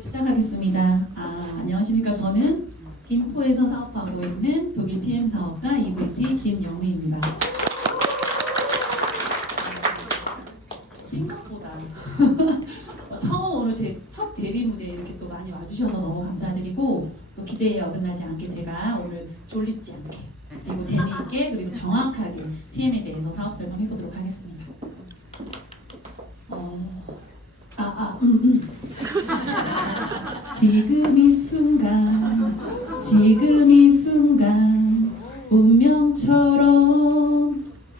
시작하겠습니다. 안녕하십니까. 저는 빈포에서 사업하고 있는 독일 PM 사업가 EVP 김영미입니다. 생각보다 처음 오늘 제 첫 데뷔 무대에 이렇게 또 많이 와주셔서 너무 감사드리고, 또 기대에 어긋나지 않게 제가 오늘 졸립지 않게 그리고 재미있게 그리고 정확하게 PM에 대해서 사업 설명해보도록 하겠습니다. 지금 이 순간 운명처럼.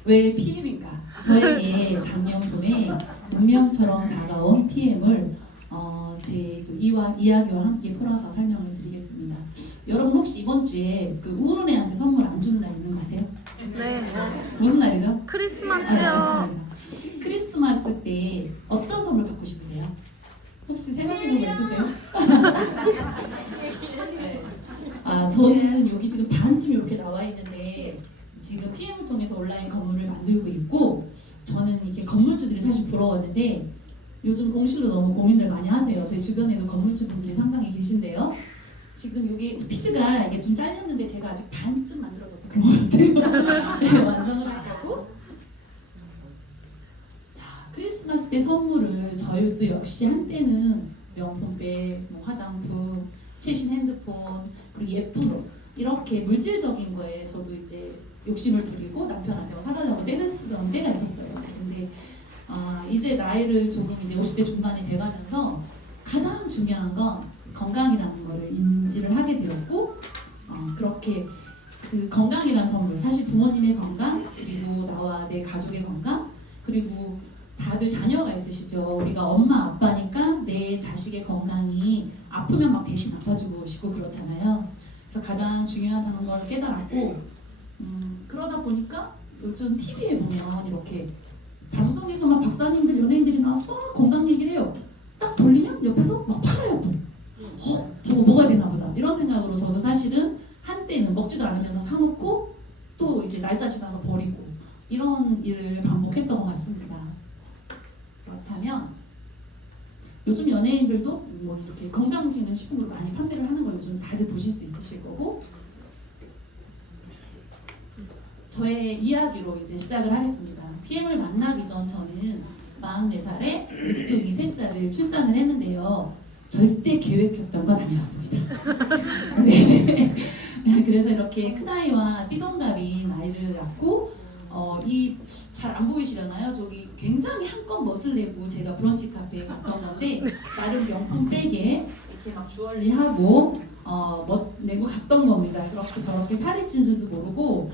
왜 PM인가? 저에게 작년 봄에 운명처럼 다가온 PM을 제 이야기와 함께 풀어서 설명을 드리겠습니다. 여러분 혹시 이번 주에 그 우는 애한테 선물 안 주는 날 있는 거 아세요? 네. 무슨 날이죠? 크리스마스요. 크리스마스 때 어떤 선물 받고 싶으세요? 혹시 생각해본 거 있으세요? 저는 여기 지금 반쯤 이렇게 나와 있는데, 지금 PM을 통해서 온라인 건물을 만들고 있고, 저는 이렇게 건물주들이 사실 부러웠는데 요즘 공실로 너무 고민들 많이 하세요. 제 주변에도 건물주분들이 상당히 계신데요. 지금 여기 피드가 이게 좀 잘렸는데 제가 아직 반쯤 만들어져서 그런 것 같아요. 네, 완성을 할 거고. 자, 크리스마스 때 선물을 저희도 역시 한때는 명품백, 뭐 화장품, 최신 핸드폰, 그리고 예쁜 옷, 이렇게 물질적인 거에 저도 이제 욕심을 부리고 남편한테 사달라고 떼를 쓰던 때가 있었어요. 근데 이제 나이를 조금 이제 50대 중반이 돼가면서 가장 중요한 건 건강이라는 거를 인지를 하게 되었고, 그렇게 그 건강이라는 선물, 사실 부모님의 건강, 그리고 나와 내 가족의 건강, 그리고 다들 자녀가 있으시죠. 우리가 엄마 아빠니까 내 자식의 건강이 아프면 막 대신 아파주고 싶고 그렇잖아요. 그래서 가장 중요하다는 걸 깨달았고, 그러다 보니까 요즘 TV에 보면 이렇게 방송에서 막 박사님들, 연예인들이 나와서 막 건강 얘기를 해요. 딱 돌리면 옆에서 막 팔아요 또. 저거 먹어야 되나 보다. 이런 생각으로 저도 사실은 한때는 먹지도 않으면서 사놓고 또 이제 날짜 지나서 버리고 이런 일을 반복했던 것 같습니다. 그렇다면 요즘 연예인들도 뭐 이렇게 건강기능식품으로 많이 판매를 하는 걸 요즘 다들 보실 수 있으실 거고, 저의 이야기로 이제 시작을 하겠습니다. PM을 만나기 전 저는 44살에 늦둥이 셋째를 출산을 했는데요. 절대 계획했던 건 아니었습니다. 네. 그래서 이렇게 큰아이와 삐동갑인 아이를 낳고, 이 잘 안 보이시려나요? 저기 굉장히 한껏 멋을 내고 제가 브런치 카페에 갔던 건데, 나름 명품 백에 이렇게 막 주얼리하고 멋 내고 갔던 겁니다. 그렇게 저렇게 살이 찐 줄도 모르고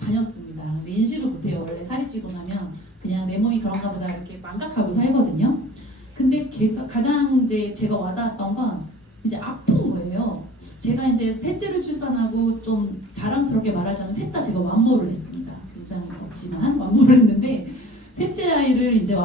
다녔습니다. 근데 인식을 못해요. 원래 살이 찌고 나면 그냥 내 몸이 그런가 보다 이렇게 망각하고 살거든요. 근데 가장 이제 제가 와닿았던 건 이제 아픈 거예요. 제가 이제 셋째를 출산하고 좀 자랑스럽게 말하자면 셋 다 제가 완모를 했습니다. 굉장히 없지만 완모를 했는데, 셋째 아이를 이제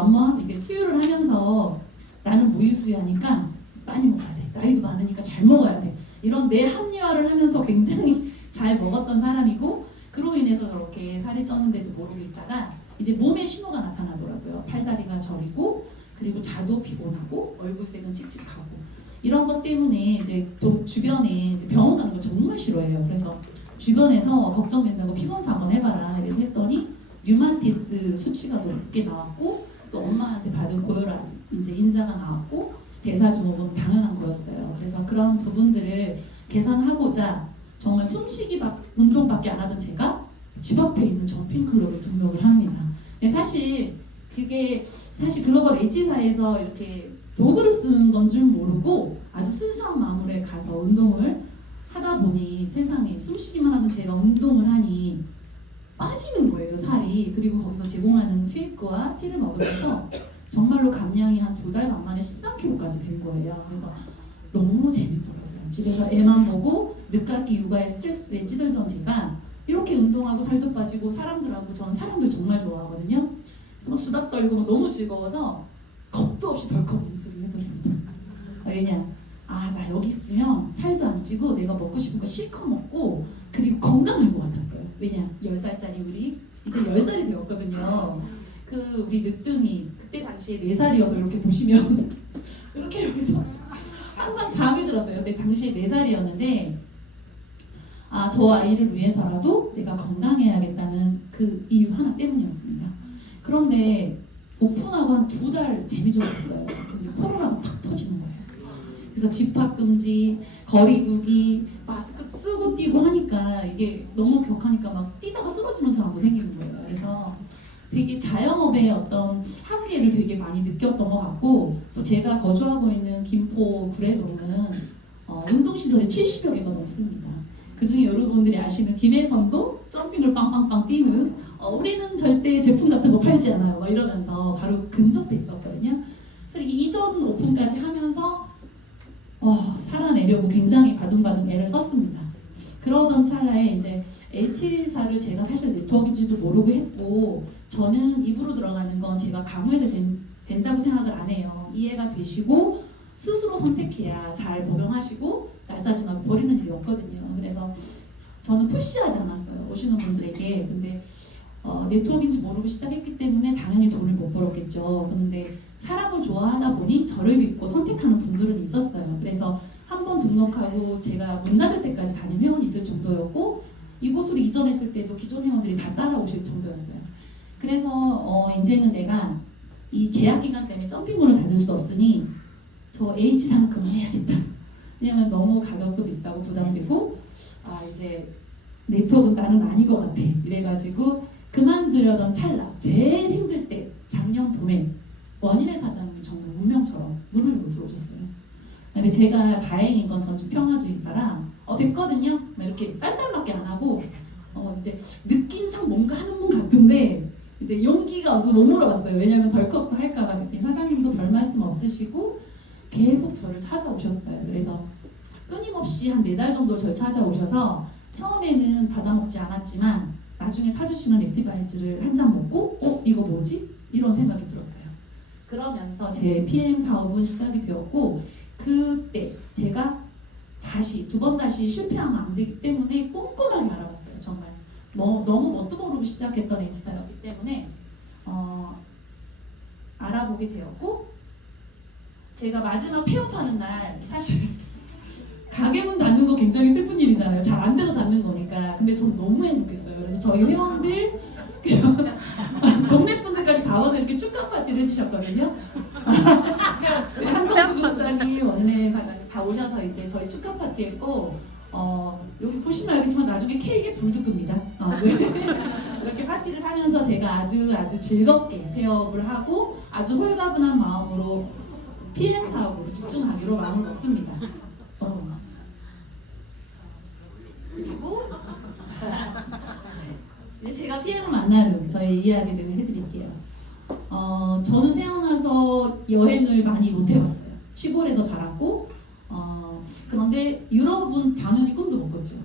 이게 수유를 하면서 나는 모유수유하니까 많이 먹어야 돼. 나이도 많으니까 잘 먹어야 돼. 이런 내 합리화를 하면서 굉장히 잘 먹었던 사람이고, 그로 인해서 그렇게 살이 쪘는데도 모르고 있다가 이제 몸에 신호가 나타나더라고요. 팔다리가 저리고, 그리고 자도 피곤하고, 얼굴색은 칙칙하고, 이런 것 때문에 이제 또 주변에 이제 병원 가는 거 정말 싫어해요. 그래서 주변에서 걱정된다고 피검사 한번 해봐라 이래서 했더니 류마티스 수치가 높게 나왔고, 또 엄마한테 받은 고혈압 이제 인자가 나왔고, 대사증후군 당연한 거였어요. 그래서 그런 부분들을 개선하고자 정말 숨쉬기 운동밖에 안 하던 제가 집 앞에 있는 점핑클럽에 등록을 합니다. 근데 사실 그게 글로벌 H사에서 이렇게 도구를 쓰는 건 줄 모르고 아주 순수한 마음으로 가서 운동을 하다 보니 세상에 숨쉬기만 하던 제가 운동을 하니 빠지는 거예요, 살이. 그리고 거기서 제공하는 쉐이크와 티를 먹으면서 정말로 감량이 한 2달 만에 13kg까지 된 거예요. 그래서 너무 재밌더라고요. 집에서 애만 보고 늦깎이 육아에 스트레스에 찌들던 제가 이렇게 운동하고 살도 빠지고 사람들하고, 저는 사람들 정말 좋아하거든요. 그래서 막 수다 떨고 너무 즐거워서 겁도 없이 덜컥 인수를 해버립니다. 왜냐? 나 여기 있으면 살도 안 찌고 내가 먹고 싶은 거 실컷 먹고, 그리고 건강할 것 같았어요. 왜냐? 10살짜리 우리 이제 10살이 되었거든요. 우리 늦둥이 그때 당시에 4살이어서 이렇게 보시면 이렇게 여기서 그때 당시에 4살이었는데 저 아이를 위해서라도 내가 건강해야겠다는 그 이유 하나 때문이었습니다. 그런데 오픈하고 한 2달 재미좋았어요. 근데 코로나가 탁 터지는 거예요. 그래서 집합금지, 거리두기, 마스크 쓰고 뛰고 하니까 이게 너무 격하니까 막 뛰다가 쓰러지는 사람도 생기는 거예요. 그래서 되게 자영업의 어떤 한계를 되게 많이 느꼈던 것 같고, 또 제가 거주하고 있는 김포 구례동은 운동시설이 70여 개가 넘습니다. 그중에 여러분들이 아시는 김해선도 점핑을 빵빵빵 뛰는 우리는 절대 제품 같은 거 팔지 않아요 막 이러면서 바로 근접해 있었거든요. 그래서 이전 오픈까지 하면서 살아내려고 굉장히 바둥바둥 애를 썼습니다. 그러던 찰나에 이제 H사를 제가 사실 네트워크인지도 모르고 했고, 저는 입으로 들어가는 건 제가 강요해서 된다고 생각을 안 해요. 이해가 되시고 스스로 선택해야 잘 복용하시고 날짜 지나서 버리는 일이 없거든요. 그래서 저는 푸시하지 않았어요, 오시는 분들에게. 근데 네트워크인지 모르고 시작했기 때문에 당연히 돈을 못 벌었겠죠. 그런데 사람을 좋아하다 보니 저를 믿고 선택하는 분들은 있었어요. 그래서 한 번 등록하고 제가 문 닫을 때까지 다닌 회원이 있을 정도였고, 이곳으로 이전했을 때도 기존 회원들이 다 따라오실 정도였어요. 그래서 이제는 내가 이 계약 기간 때문에 점핑문을 닫을 수도 없으니 저 H사는 그만해야겠다. 왜냐면 너무 가격도 비싸고 부담되고 이제 네트워크는 나는 아닌 것 같아. 이래가지고 그만두려던 찰나, 제일 힘들 때 작년 봄에 원인의 사장님이 정말 운명처럼 문을 열고 들어오셨어요. 근데 제가 다행인 건 전 좀 평화주의자라 됐거든요. 이렇게 쌀쌀맞게 안 하고 이제 느낌상 뭔가 하는 분 같은데 이제 용기가 없어서 못 물어봤어요. 왜냐면 덜컥도 할까봐. 그때 사장님도 별 말씀 없으시고 계속 저를 찾아오셨어요. 그래서 끊임없이 한 4달 정도 저를 찾아오셔서 처음에는 받아먹지 않았지만 나중에 타주시는 액티바이즈를 한 잔 먹고 이거 뭐지? 이런 생각이 들었어요. 그러면서 제 PM 사업은 시작이 되었고, 그때 제가 두 번 다시 실패하면 안 되기 때문에 꼼꼼하게 알아봤어요. 정말 너무 뭣도 모르고 시작했던 H사였기 때문에 알아보게 되었고, 제가 마지막 폐업하는 날 사실 가게문 닫는 거 굉장히 슬픈 일이잖아요. 잘 안 돼도 닫는 거니까. 근데 전 너무 행복했어요. 그래서 저희 회원들 동네 분들까지 다 와서 이렇게 축하 파티를 해주셨거든요. 한성주 국장님, 원인의 사장님 다 오셔서 이제 저희 축하 파티 했고, 여기 보시면 알겠지만 나중에 케이크에 불도 끕니다. 이렇게 파티를 하면서 제가 아주 즐겁게 폐업을 하고 아주 홀가분한 마음으로 PM 사업으로 집중하기로 마음을 먹습니다. 그리고 이제 제가 PM을 만나는 저의 이야기를 해드릴게요. 저는 태어나서 여행을 많이 못 해봤어요. 시골에서 자랐고, 그런데 유럽은 당연히 꿈도 못 꿨죠.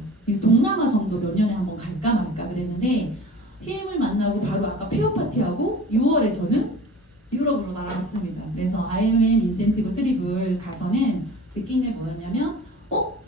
동남아 정도 몇 년에 한번 갈까 말까 그랬는데, PM을 만나고 바로 아까 폐업 파티하고 6월에 저는 유럽으로 날아갔습니다. 그래서 IMM 인센티브 트립을 가서는 느낀 게 뭐였냐면,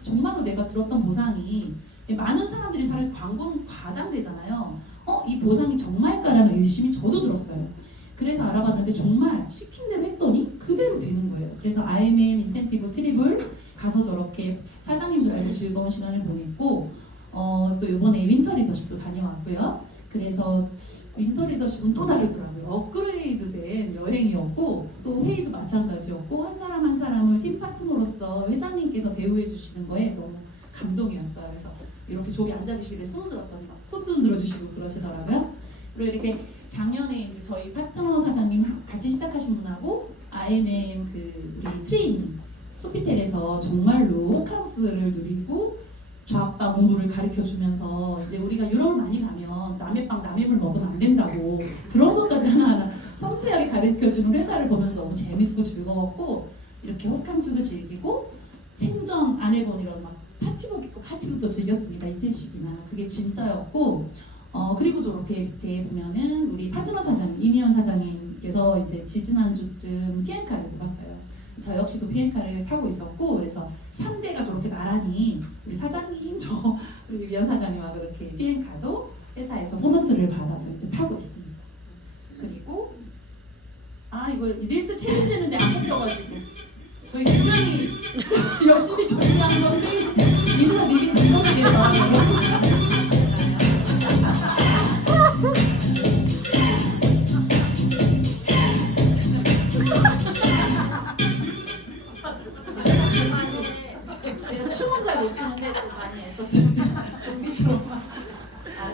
정말로 내가 들었던 보상이, 많은 사람들이 사실 광고는 과장되잖아요. 이 보상이 정말까라는 의심이 저도 들었어요. 그래서 알아봤는데 정말 시킨 대로 했더니 그대로 되는 거예요. 그래서 IMM 인센티브 트립을 가서 저렇게 사장님들 알고 즐거운 시간을 보냈고, 또 이번에 윈터 리더십도 다녀왔고요. 그래서 윈터 리더십은 또 다르더라고요. 업그레이드된 여행이었고, 또 회의도 마찬가지였고, 한 사람 한 사람을 팀 파트너로서 회장님께서 대우해 주시는 거에 너무 감동이었어요. 그래서 이렇게 저기 앉아 계시길래 손을 들었더니 막 손도 흔들어 주시고 그러시더라고요. 그리고 이렇게 작년에 이제 저희 파트너 사장님 같이 시작하신 분하고 IMM 우리 트레이닝 소피텔에서 정말로 호캉스를 누리고 좌파 공부를 가르쳐 주면서, 이제 우리가 유럽을 많이 가면 남의 빵 남의 물 먹으면 안 된다고 그런 것까지 하나하나 섬세하게 가르쳐 주는 회사를 보면서 너무 재밌고 즐거웠고, 이렇게 호캉스도 즐기고 생전 안 해본 이런 막 파티복 입고 파티도 또 즐겼습니다. 이틀씩이나. 그게 진짜였고, 그리고 저렇게 밑에 보면은 우리 파트너 사장님, 이미연 사장님께서 이제 지지난주쯤 비엔카를 뽑았어요. 저 역시도 비엔카를 타고 있었고, 그래서 3대가 저렇게 나란히 우리 사장님, 우리 미연 사장님하고 이렇게 비엔카도 회사에서 보너스를 받아서 이제 타고 있습니다. 그리고 이걸 릴스 책임지는데 안 뽑혀가지고 저희 굉장히 열심히 준비한 건데 믿으시겠어요? 제가 춤은 잘 못 추는데 좀 많이 애썼습니다. 좀비처럼.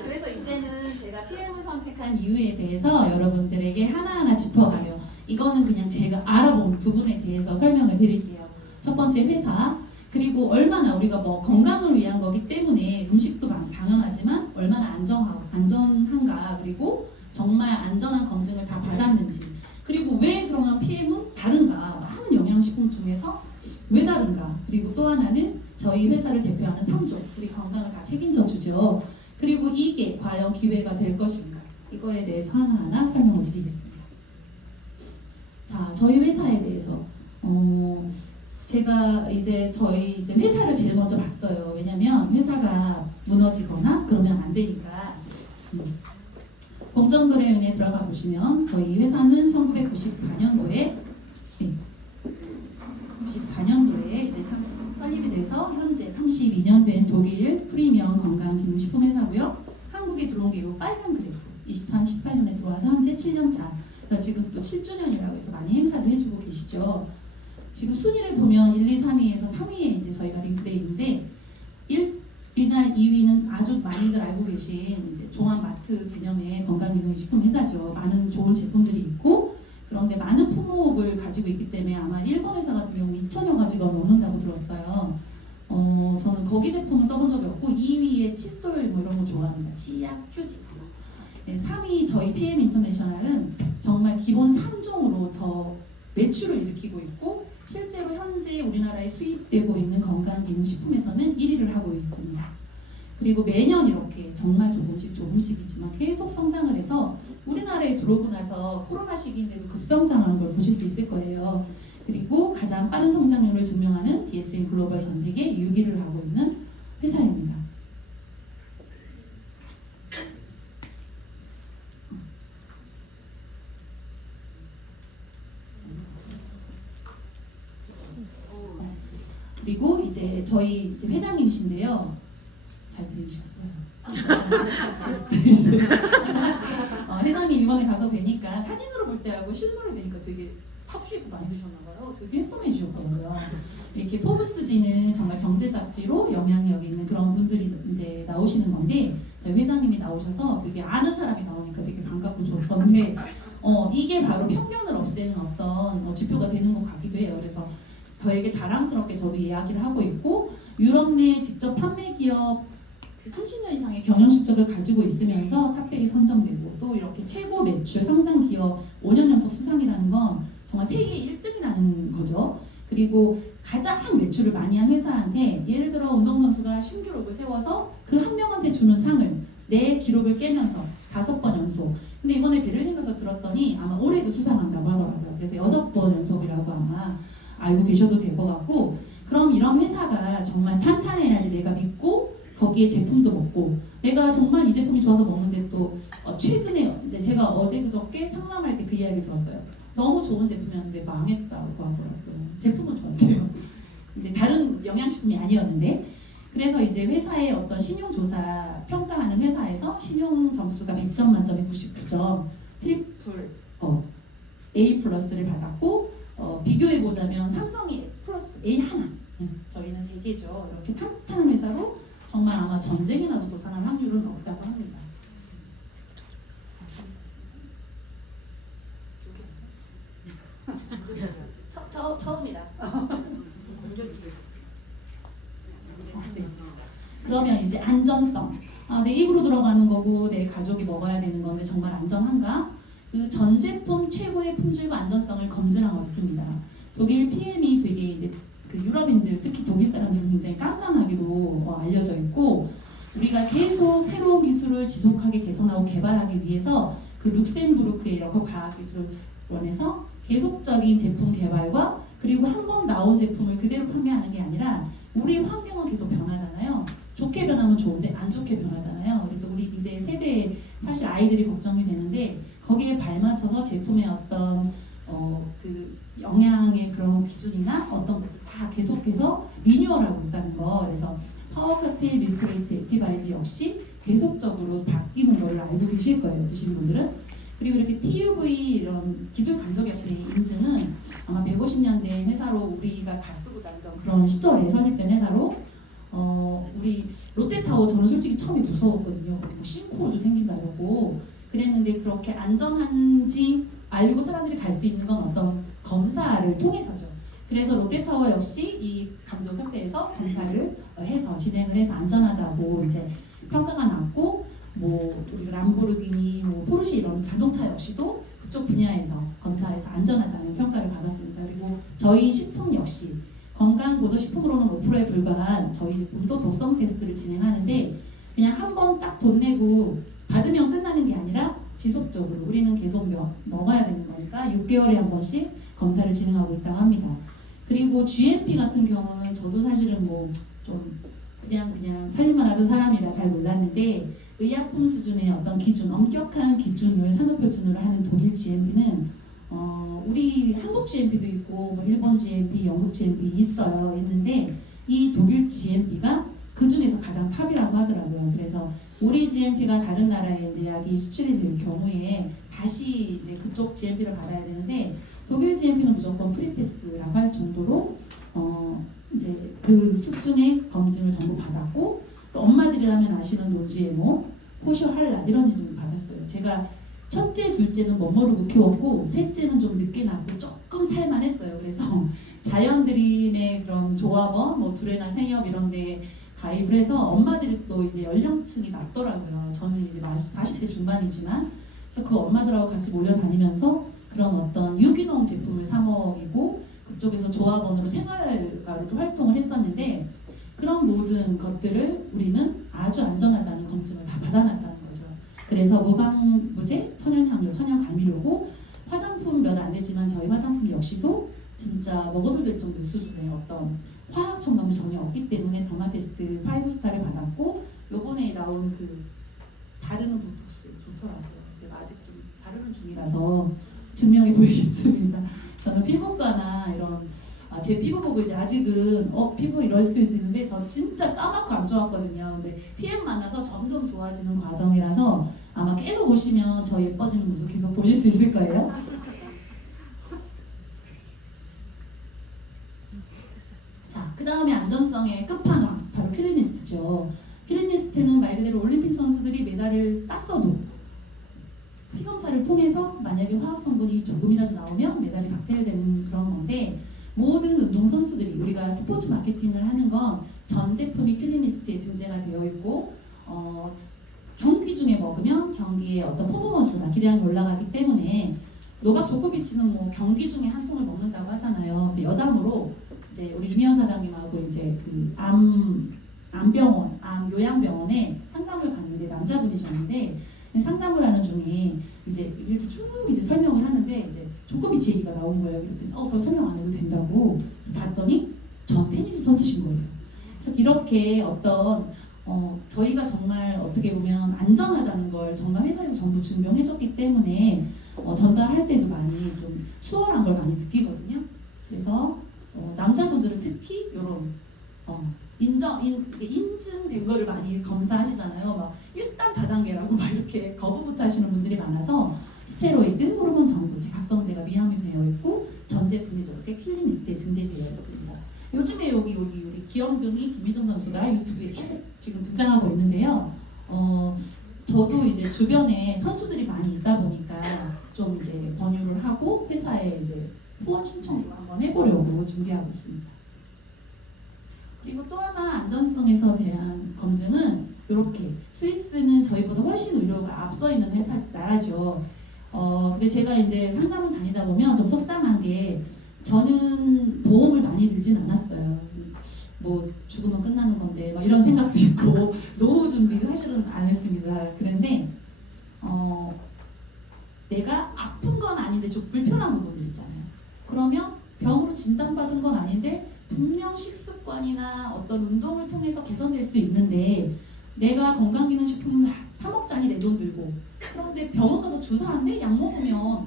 그래서 이제는 제가 PM을 선택한 이유에 대해서 여러분들에게 하나하나 짚어가요. 이거는 그냥 제가 알아본 부분에 대해서 설명을 드릴게요. 첫 번째 회사, 그리고 얼마나 우리가 뭐 건강을 위한 거기 때문에 음식도 당연하지만 얼마나 안전한가, 그리고 정말 안전한 검증을 다 받았는지, 그리고 왜 그러면 PM은 다른가, 많은 영양식품 중에서 왜 다른가, 그리고 또 하나는 저희 회사를 대표하는 3조, 우리 건강을 다 책임져 주죠. 그리고 이게 과연 기회가 될 것인가, 이거에 대해서 하나하나 설명을 드리겠습니다. 자, 저희 회사에 대해서 제가 저희 회사를 제일 먼저 봤어요. 왜냐면 회사가 무너지거나 그러면 안 되니까. 공정거래위원회에 들어가 보시면 저희 회사는 1994년도에 이제 설립이 돼서 현재 32년 된 독일 프리미엄 건강기능식품 회사고요. 한국에 들어온 게 이 빨간 그래프, 2018년에 들어와서 현재 7년 차. 지금 또 7주년이라고 해서 많이 행사를 해주고 계시죠. 지금 순위를 보면 1, 2, 3위에서 3위에 이제 저희가 링크되어 있는데 1위나 2위는 아주 많이들 알고 계신 이제 종합마트 개념의 건강기능식품 회사죠. 많은 좋은 제품들이 있고, 그런데 많은 품목을 가지고 있기 때문에 아마 일본 회사 같은 경우는 2,000여 가지가 넘는다고 들었어요. 저는 거기 제품은 써본 적이 없고 2위에 칫솔 뭐 이런 거 좋아합니다. 치약, 휴지. 3위 저희 PM 인터내셔널은 정말 기본 3종으로 저 매출을 일으키고 있고, 실제로 현재 우리나라에 수입되고 있는 건강기능식품에서는 1위를 하고 있습니다. 그리고 매년 이렇게 정말 조금씩이지만 계속 성장을 해서 우리나라에 들어오고 나서 코로나 시기인데도 급성장한 걸 보실 수 있을 거예요. 그리고 가장 빠른 성장률을 증명하는 DSM 글로벌 전 세계 6위를 하고 있는 회사입니다. 그리고 이제 저희 회장님이신데요. 잘생기셨어요. 제 스타일이세요. 회장님 이번에 가서 뵈니까 사진으로 볼 때하고 실물로 뵈니까 되게 탑쉐이프 많이 드셨나봐요. 되게 핸섬해지셨거든요. 이렇게 포브스지는 정말 경제 잡지로 영향력 있는 그런 분들이 이제 나오시는 건데, 저희 회장님이 나오셔서 되게 아는 사람이 나오니까 되게 반갑고 좋던데, 이게 바로 편견을 없애는 어떤 지표가 되는 것 같기도 해요. 그래서 저에게 자랑스럽게 저도 이야기를 하고 있고, 유럽 내 직접 판매 기업 30년 이상의 경영 실적을 가지고 있으면서 탑백에 선정되고, 또 이렇게 최고 매출 성장 기업 5년 연속 수상이라는 건 정말 세계 1등이라는 거죠. 그리고 가장 매출을 많이 한 회사한테, 예를 들어 운동선수가 신기록을 세워서 그 한 명한테 주는 상을 내 기록을 깨면서 5번 연속. 근데 이번에 베를린 가서 들었더니 아마 올해도 수상한다고 하더라고요. 그래서 6번 연속이라고 아마 알고 계셔도 될 것 같고, 그럼 이런 회사가 정말 탄탄해야지 내가 믿고 거기에 제품도 먹고, 내가 정말 이 제품이 좋아서 먹는데 또 최근에 이제 제가 어제 그저께 상담할 때 그 이야기를 들었어요. 너무 좋은 제품이었는데 망했다고 하더라고요. 제품은 좋은데요. 이제 다른 영양식품이 아니었는데. 그래서 이제 회사의 어떤 신용조사 평가하는 회사에서 신용 점수가 100점 만점에 99점, 트리플 A 플러스를 받았고, 비교해보자면 삼성이 플러스 A 하나, 저희는 3개죠. 이렇게 탄탄한 회사로 정말 아마 전쟁이 나도 도산할 확률은 없다고 합니다. 처음이라. 네. 그러면 이제 안전성. 내 입으로 들어가는 거고 내 가족이 먹어야 되는 건데 정말 안전한가? 그 전 제품 최고의 품질과 안전성을 검증하고 있습니다. 독일 PM이 되게 이제 그 유럽인들, 특히 독일 사람들은 굉장히 깐깐하기로 알려져 있고, 우리가 계속 새로운 기술을 지속하게 개선하고 개발하기 위해서 그 룩셈부르크의 이렇게 과학기술원에서 계속적인 제품 개발과, 그리고 한 번 나온 제품을 그대로 판매하는 게 아니라 우리 환경은 계속 변하잖아요. 좋게 변하면 좋은데 안 좋게 변하잖아요. 그래서 우리 미래 세대에 사실 아이들이 걱정이 되는데, 거기에 발맞춰서 제품의 어떤 그 영양의 그런 기준이나 어떤 것들 다 계속해서 리뉴얼하고 있다는 거. 그래서 파워 칵테일 미스트레이트 액티바이즈 역시 계속적으로 바뀌는 걸 알고 계실 거예요, 드시는 분들은. 그리고 이렇게 TUV 이런 기술 감독협회 인증은 아마 150년 된 회사로 우리가 다 쓰고 다니던 그런 시절에 설립된 회사로 우리 롯데타워 저는 솔직히 처음에 무서웠거든요. 거기 뭐 싱크홀도 생긴다 이러고 그랬는데 그렇게 안전한지 알고 사람들이 갈 수 있는 건 어떤 검사를 통해서죠. 그래서 롯데타워 역시 이 감독협회에서 검사를 해서 진행을 해서 안전하다고 이제 평가가 났고 뭐 우리 람보르기니, 뭐 포르쉐 이런 자동차 역시도 그쪽 분야에서 검사해서 안전하다는 평가를 받았습니다. 그리고 저희 식품 역시 건강보조식품으로는 5%에 불과한 저희 제품도 독성 테스트를 진행하는데 그냥 한 번 딱 돈 내고 받으면 끝나는 게 아니라 지속적으로 우리는 계속 먹어야 되는 거니까 6개월에 한 번씩 검사를 진행하고 있다고 합니다. 그리고 GMP 같은 경우는 저도 사실은 뭐 좀 그냥 살림만 하던 사람이라 잘 몰랐는데 의약품 수준의 어떤 기준, 엄격한 기준을 산업표준으로 하는 독일 GMP는 우리 한국 GMP도 있고 뭐 일본 GMP, 영국 GMP 있는데 이 독일 GMP가 그 중에서 가장 탑이라고 하더라고요. 그래서 우리 GMP가 다른 나라에 이제 약이 수출이 될 경우에 다시 이제 그쪽 GMP를 받아야 되는데 독일 GMP는 무조건 프리패스라고 할 정도로 이제 그 수준의 검증을 전부 받았고 또 엄마들이라면 아시는 노지에모, 포쇼 할라 이런 인증도 받았어요. 제가 첫째, 둘째는 못 모르고 키웠고 셋째는 좀 늦게 낳고 조금 살만했어요. 그래서 자연드림의 그런 조합원, 뭐 두레나 생협 이런 데 가입을 해서 엄마들이 또 이제 연령층이 낮더라고요. 저는 이제 40대 중반이지만 그래서 그 엄마들하고 같이 몰려다니면서 그런 어떤 유기농 제품을 사 먹이고 그쪽에서 조합원으로 생활가로도 활동을 했었는데 그런 모든 것들을 우리는 아주 안전하다는 검증을 다 받아놨다는 거죠. 그래서 무방무제, 천연향료, 천연감미료고 화장품 몇 안 되지만 저희 화장품 역시도 진짜 먹어도 될 정도의 수준의 어떤 화학 첨가물이 전혀 없기 때문에 더마테스트 5스타를 받았고 요번에 나온 그 바르는 보톡스 좋더라고요. 제가 아직 좀 바르는 중이라서 증명해 보이겠습니다. 저는 피부과나 이런 제 피부 보고 이제 아직은 피부 이럴 수 있는데 저 진짜 까맣고 안 좋았거든요. 근데 PM 만나서 점점 좋아지는 과정이라서 아마 계속 오시면 저 예뻐지는 모습 계속 보실 수 있을 거예요. 자, 그 다음에 안전성의 끝판왕 바로 큐리니스트죠. 큐리니스트는 말 그대로 올림픽 선수들이 메달을 땄어도 피검사를 통해서 만약에 화학 성분이 조금이라도 나오면 메달이 박탈되는 그런 건데 모든 운동 선수들이 우리가 스포츠 마케팅을 하는 건 전 제품이 큐리니스트에 등재가 되어 있고 경기 중에 먹으면 경기의 어떤 퍼포먼스나 기량이 올라가기 때문에 노박 조코비치는 뭐 경기 중에 한 통을 먹는다고 하잖아요. 그래서 여담으로 이제 우리 이미연 사장님하고 이제 그 암병원, 요양병원에 상담을 갔는데 남자분이셨는데 상담을 하는 중에 이제 이렇게 쭉 이제 설명을 하는데 이제 조코비치 얘기가 나온 거예요. 그랬더니 더 설명 안 해도 된다고 봤더니 전 테니스 선수신 거예요. 그래서 이렇게 어떤 저희가 정말 어떻게 보면 안전하다는 걸 정말 회사에서 전부 증명해줬기 때문에 전달할 때도 많이 좀 수월한 걸 많이 느끼거든요. 그래서 남자분들은 특히 이런 인증된 거를 많이 검사하시잖아요. 막 일단 다단계라고 막 이렇게 거부부터 하시는 분들이 많아서 스테로이드, 호르몬 정부제, 각성제가 위함이 되어 있고 전 제품이 저렇게 킬리니스트에 등재되어 있습니다. 요즘에 여기 우리 기영둥이 김민정 선수가 유튜브에 계속 지금 등장하고 있는데요. 저도 이제 주변에 선수들이 많이 있다 보니까 좀 이제 권유를 하고 회사에 이제 후원 신청도 한번 해보려고 준비하고 있습니다. 그리고 또 하나 안전성에서 대한 검증은 이렇게 스위스는 저희보다 훨씬 의료가 앞서 있는 나라죠. 근데 제가 이제 상담을 다니다 보면 좀 속상한 게 저는 보험을 많이 들진 않았어요. 뭐 죽으면 끝나는 건데 막 이런 생각도 있고 노후 준비 사실은 안 했습니다. 그런데 내가 아픈 건 아닌데 좀 불편한 부분들 있잖아요. 그러면 병으로 진단받은 건 아닌데 분명 식습관이나 어떤 운동을 통해서 개선될 수 있는데 내가 건강기능식품을 사 먹자니 내 돈 들고 그런데 병원 가서 주사 안 돼? 약 먹으면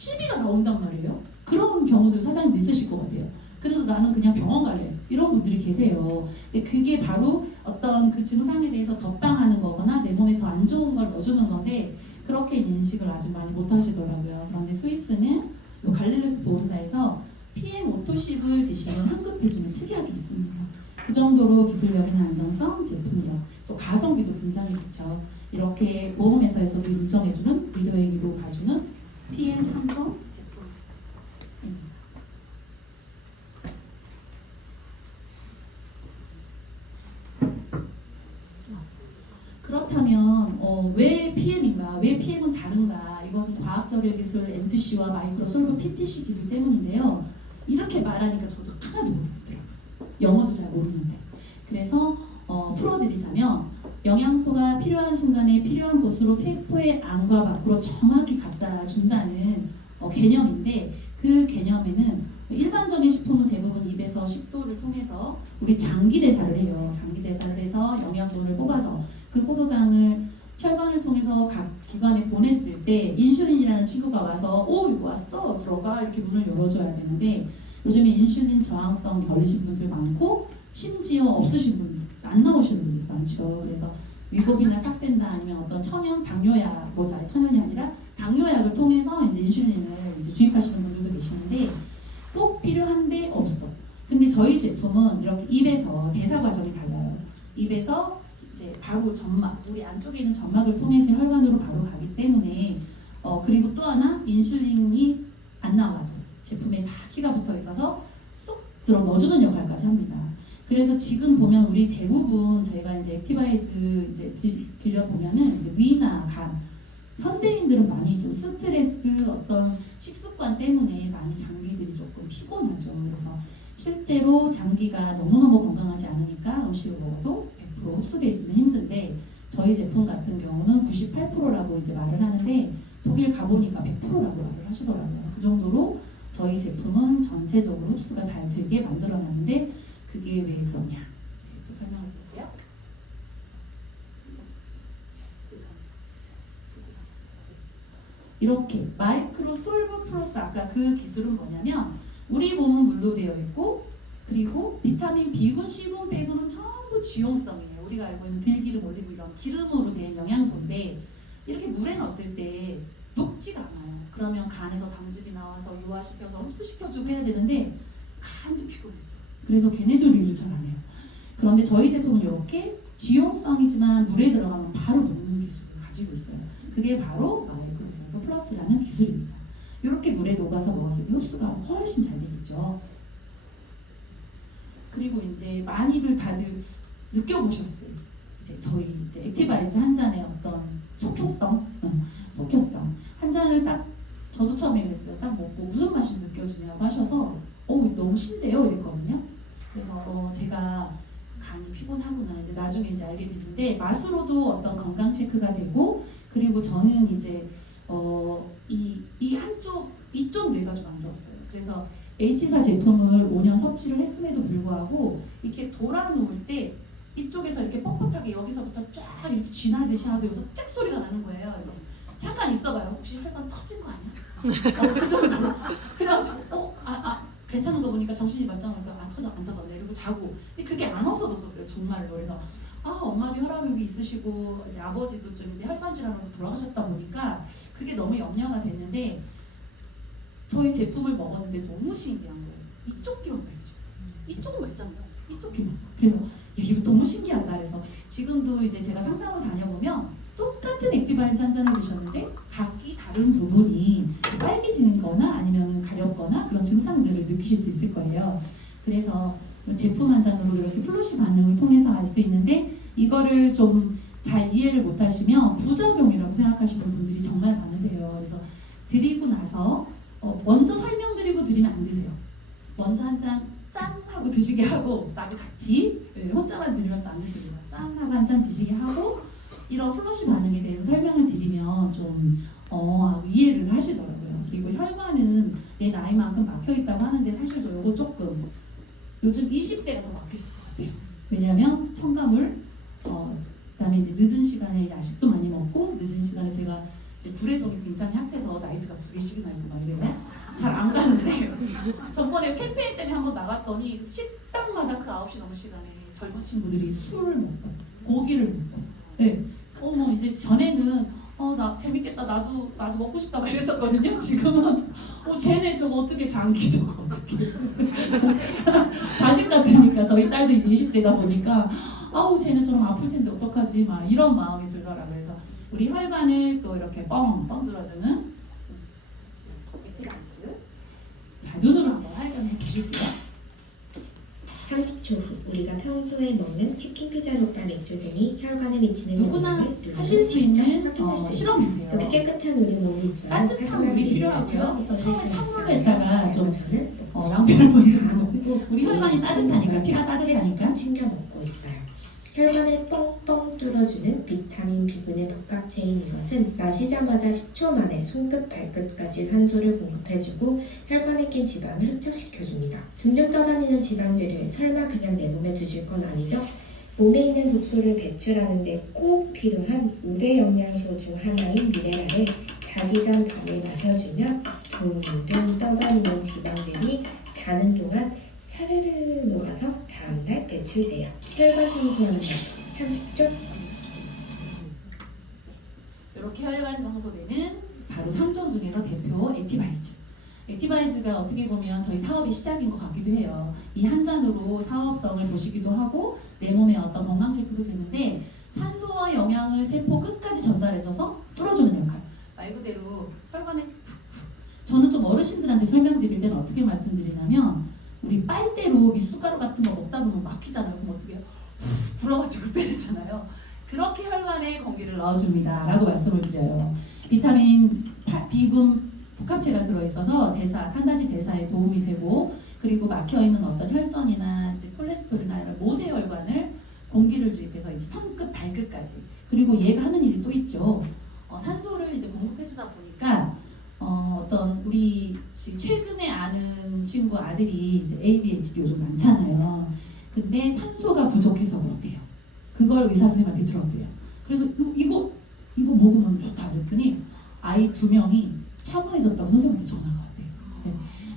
시비가 나온단 말이에요. 그런 경우들 사장님도 있으실 것 같아요. 그래서 나는 그냥 병원 갈래. 이런 분들이 계세요. 근데 그게 바로 어떤 그 증상에 대해서 덧방하는 거거나 내 몸에 더 안 좋은 걸 넣어주는 건데 그렇게 인식을 아직 많이 못 하시더라고요. 그런데 스위스는 요 갈릴루스 보험사에서 PM 오토십을 드시면 환급해주는 특약이 있습니다. 그 정도로 기술력이나 안정성, 제품력, 또 가성비도 굉장히 좋죠. 이렇게 보험회사에서도 인정해주는 의료행위로 봐주는 PM 3번 제품. 그렇다면 왜 PM인가? 왜 PM은 다른가? 이것은 과학적인 기술 M2C와 마이크로솔브 PTC 기술 때문인데요. 이렇게 말하니까 저도 하나도 모르겠더라고요. 영어도 잘 모르는데. 그래서 풀어드리자면 영양소가 필요한 순간에 필요한 곳으로 세포의 안과 밖으로 정확히 갖다 준다는 개념인데 그 개념에는 일반적인 식품은 대부분 입에서 식도를 통해서 우리 장기 대사를 해요. 장기 대사를 해서 영양분을 뽑아서 그 포도당을 혈관을 통해서 각 기관에 보냈을 때 인슐린이라는 친구가 와서 이거 왔어 들어가 이렇게 문을 열어줘야 되는데 요즘에 인슐린 저항성 걸리신 분들 많고 심지어 없으신 분들 안 나오시는 분들도 많죠. 그래서 위고비나 삭센다 아니면 어떤 천연 당뇨약 천연이 아니라 당뇨약을 통해서 이제 인슐린을 이제 주입하시는 분들도 계시는데 꼭 필요한데 없어. 근데 저희 제품은 이렇게 입에서 대사 과정이 달라요. 입에서 이제 바로 점막, 우리 안쪽에 있는 점막을 통해서 혈관으로 바로 가기 때문에 그리고 또 하나 인슐린이 안 나와도 제품에 다 키가 붙어 있어서 쏙 들어 넣어주는 역할까지 합니다. 그래서 지금 보면 우리 대부분 저희가 이제 액티바이즈 이제 들려 보면은 이제 위나 간 현대인들은 많이 좀 스트레스 어떤 식습관 때문에 많이 장기들이 조금 피곤하죠. 그래서 실제로 장기가 너무너무 건강하지 않으니까 음식을 먹어도 100% 흡수되기는 힘든데 저희 제품 같은 경우는 98%라고 이제 말을 하는데 독일 가보니까 100%라고 말을 하시더라고요. 그 정도로 저희 제품은 전체적으로 흡수가 잘 되게 만들어놨는데 그게 왜 그러냐? 또 설명을 드릴게요. 이렇게 마이크로솔브 플러스 아까 그 기술은 뭐냐면 우리 몸은 물로 되어 있고 그리고 비타민 B군, C군 빼고는 전부 지용성이에요. 우리가 알고 있는 들기름, 올리브 이런 기름으로 된 영양소인데 이렇게 물에 넣었을 때 녹지가 않아요. 그러면 간에서 담즙이 나와서 유화시켜서 흡수시켜주고 해야 되는데 간도 피곤해요. 그래서 걔네들도 일을 잘 안 해요. 그런데 저희 제품은 이렇게 지용성이지만 물에 들어가면 바로 녹는 기술을 가지고 있어요. 그게 바로 마이크로솔브 플러스라는 기술입니다. 이렇게 물에 녹아서 먹었을 때 흡수가 훨씬 잘 되겠죠. 그리고 이제 많이들 다들 느껴보셨어요. 이제 저희 이제 액티바이즈 한 잔의 어떤 속효성, 속효성 한 잔을 딱 저도 처음에 그랬어요. 딱 먹고 무슨 맛이 느껴지냐고 하셔서 너무 신데요 이랬거든요. 그래서 제가 간이 피곤하구나 이제 나중에 이제 알게 됐는데 맛으로도 어떤 건강 체크가 되고 그리고 저는 이제 이 한쪽 이쪽 뇌가 좀 안 좋았어요. 그래서 H사 제품을 5년 섭취를 했음에도 불구하고 이렇게 돌아놓을 때 이쪽에서 이렇게 뻣뻣하게 여기서부터 쫙 이렇게 지나듯이 하고 여기서 탁 소리가 나는 거예요. 그래서 잠깐 있어봐요. 혹시 혈관 터진 거 아니야? 그 정도로. 그래가지고 괜찮은 거 보니까 정신이 말짱하니까 안 터졌네 이러고 자고. 근데 그게 안 없어졌었어요 정말로. 그래서 엄마도 혈압이 있으시고 이제 아버지도 좀 이제 혈관 질환으로 돌아가셨다 보니까 그게 너무 염려가 됐는데 저희 제품을 먹었는데 너무 신기한 거예요. 이쪽 귀만 말이죠. 이쪽은 말잖아요. 이쪽 귀만. 그래서 이거 너무 신기하다. 그래서 지금도 이제 제가 상담을 다녀보면 똑같은 액티바이즈 한 잔을 드셨는데 각기 다른 부분이 빨개지는 거나 아니면 가렵거나 그런 증상들을 느끼실 수 있을 거예요. 그래서 제품 한 잔으로 이렇게 플러시 반응을 통해서 알 수 있는데 이거를 좀 잘 이해를 못 하시면 부작용이라고 생각하시는 분들이 정말 많으세요. 그래서 드리고 나서 먼저 설명드리고 드리면 안 드세요. 먼저 한 잔 짠 하고 드시게 하고 나도 같이 혼자만 드리면 또 안 드시고요. 짠 하고 한 잔 드시게 하고 이런 플러시 반응에 대해서 설명을 드리면 좀 이해를 하시더라고요. 그리고 혈관은 내 나이만큼 막혀 있다고 하는데 사실 저 요거 조금 요즘 20대가 더 막혀 있을 것 같아요. 왜냐면 첨가물 그다음에 이제 늦은 시간에 야식도 많이 먹고 늦은 시간에 제가 이제 구례동이 굉장히 핫해서 나이트가 2개씩이나 있고 막 이래요. 전번에 캠페인 때문에 한번 나갔더니 식당마다 그 9시 넘은 시간에 젊은 친구들이 술을 먹고 고기를 먹고, 네. 어머 이제 전에는 나 재밌겠다 나도 먹고 싶다 막 이랬었거든요. 지금은 쟤네 저거 어떻게 장기 저거 어떻게 자식 같으니까 저희 딸도 이제 20대다 보니까 아우 쟤네 저럼 아플 텐데 어떡하지 막 이런 마음이 들더라고요. 그래서 우리 혈관을 또 이렇게 뻥뻥 들어주는 에티라이트. 자 눈으로 한번 활용해 보실게요. 30초 후 우리가 평소에 먹는 치킨, 피자, 족발, 맥주 등이 혈관에 미치는 누구나 영향을 눈으로 하실 수 직접 있는 확인할 수 있어요. 실험이세요. 이렇게 깨끗한 우리 몸이 있어요. 따뜻한 물이 필요하고요. 그래서 처음에 찬물에다가 좀 저는 랑뼈를 먼저 다 먹고 먹고 우리 혈관이 따뜻하니까 피가 따뜻하니까 챙겨 먹고 있어요. 혈관을 뻥뻥 뚫어주는 비타민 B군의 복합체인 이것은 마시자마자 10초 만에 손끝 발끝까지 산소를 공급해주고 혈관에 낀 지방을 흡착시켜줍니다. 둥둥 떠다니는 지방들을 설마 그냥 내 몸에 두실 건 아니죠? 몸에 있는 독소를 배출하는 데 꼭 필요한 5대 영양소 중 하나인 미네랄을 자기 전 밤에 마셔주면 둥둥 떠다니는 지방들이 자는 동안 사르르 녹아서 다음날 배출돼요. 혈관 청소하는 거 참 쉽죠? 이렇게 혈관 청소되는 바로 3종 중에서 대표 액티바이즈. 액티바이즈가 어떻게 보면 저희 사업의 시작인 것 같기도 해요. 이 한 잔으로 사업성을 보시기도 하고 내 몸의 어떤 건강 체크도 되는데 산소와 영양을 세포 끝까지 전달해줘서 뚫어주는 역할. 말 그대로 혈관에 저는 좀 어르신들한테 설명드릴 때는 어떻게 말씀드리냐면 우리 빨대로 밑숟가루 같은 거 먹다 보면 막히잖아요. 그럼 어떻게 해요? 불어가지고 빼내잖아요. 그렇게 혈관에 공기를 넣어줍니다 라고 말씀을 드려요. 비타민 B군 복합체가 들어있어서 탄단지 대사에 도움이 되고 그리고 막혀있는 어떤 혈전이나 이제 콜레스테롤이나 이런 모세혈관을 공기를 주입해서 이제 손끝 발끝까지 그리고 얘가 하는 일이 또 있죠. 산소를 이제 공급해주다 보니까 어떤 우리 지금 최근에 아는 친구 아들이 이제 ADHD 요즘 많잖아요. 근데 산소가 부족해서 그렇대요. 그걸 의사 선생님한테 들었대요. 그래서 이거 먹으면 좋다 그랬더니 아이 2명이 차분해졌다고 선생님한테 전화가 왔대요. 네.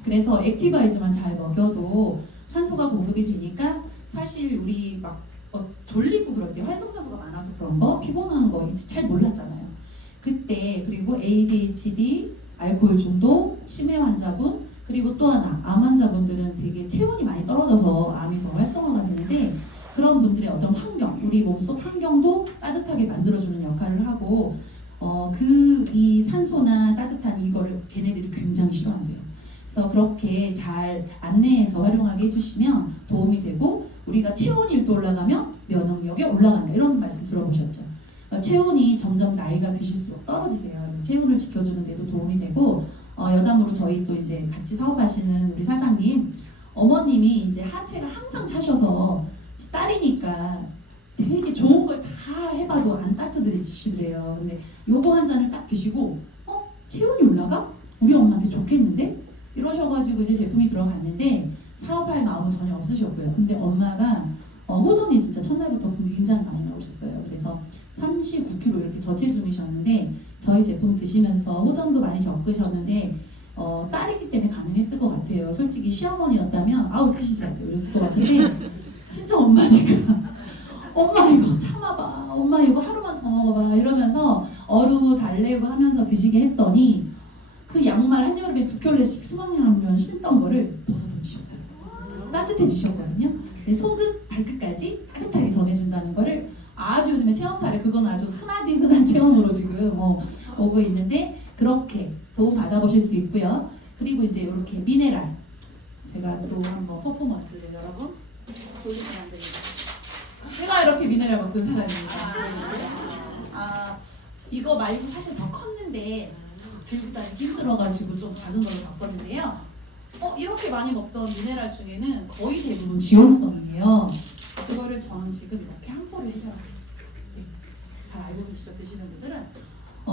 그래서 액티바이즈만 잘 먹여도 산소가 공급이 되니까 사실 우리 막 졸리고 그럴 때 활성산소가 많아서 그런 거 피곤한 거 잘 몰랐잖아요. 그때 그리고 ADHD 알코올 중독, 치매 환자분, 그리고 또 하나 암 환자분들은 되게 체온이 많이 떨어져서 암이 더 활성화가 되는데 그런 분들의 어떤 환경, 우리 몸속 환경도 따뜻하게 만들어주는 역할을 하고 이 산소나 따뜻한 이거를 걔네들이 굉장히 싫어한대요. 그래서 그렇게 잘 안내해서 활용하게 해주시면 도움이 되고 우리가 체온이 또 올라가면 면역력이 올라간다 이런 말씀 들어보셨죠? 체온이 점점 나이가 드실수록 떨어지세요. 그래서 체온을 지켜주는 데도 도움이 되고 여담으로 저희 또 이제 같이 사업하시는 우리 사장님 어머님이 이제 하체가 항상 차셔서 딸이니까 되게 좋은 걸 다 해봐도 안 따뜻해지시더래요. 근데 요거 한 잔을 딱 드시고 체온이 올라가? 우리 엄마한테 좋겠는데? 이러셔가지고 이제 제품이 들어갔는데 사업할 마음은 전혀 없으셨고요. 근데 엄마가 호전이 진짜 첫날부터 굉장히 많이 나오셨어요. 그래서 39kg 이렇게 저체중이셨는데 저희 제품 드시면서 호전도 많이 겪으셨는데 딸이기 때문에 가능했을 것 같아요. 솔직히 시어머니였다면 아우 드시지 마세요 이랬을 것 같은데 진짜 엄마니까 엄마 이거 참아봐 엄마 이거 하루만 더 먹어봐 이러면서 어루 달래고 하면서 드시게 했더니 그 양말 한여름에 2켤레씩 수박양면 신던 거를 벗어 던지셨어요. 따뜻해지셨거든요. 손끝 발끝까지 따뜻하게 전해준다는 거를 아주 요즘에 체험 사례 그건 아주 흔한 체험으로 지금 오고 있는데 그렇게 도움 받아보실 수 있고요. 그리고 이제 이렇게 미네랄 제가 또 한번 퍼포먼스를 여러분 보여주면 안 됩니다. 제가 이렇게 미네랄 먹던 사람입니다. 이거 말고 사실 더 컸는데 들고 다니기 힘들어가지고 좀 작은 걸로 바꿨는데요. 이렇게 많이 먹던 미네랄 중에는 거의 대부분 지용성이에요. 그거를 저는 지금 이렇게 한 포를 해결하고 있습니다. 네. 잘 알고 계시죠? 드시는 분들은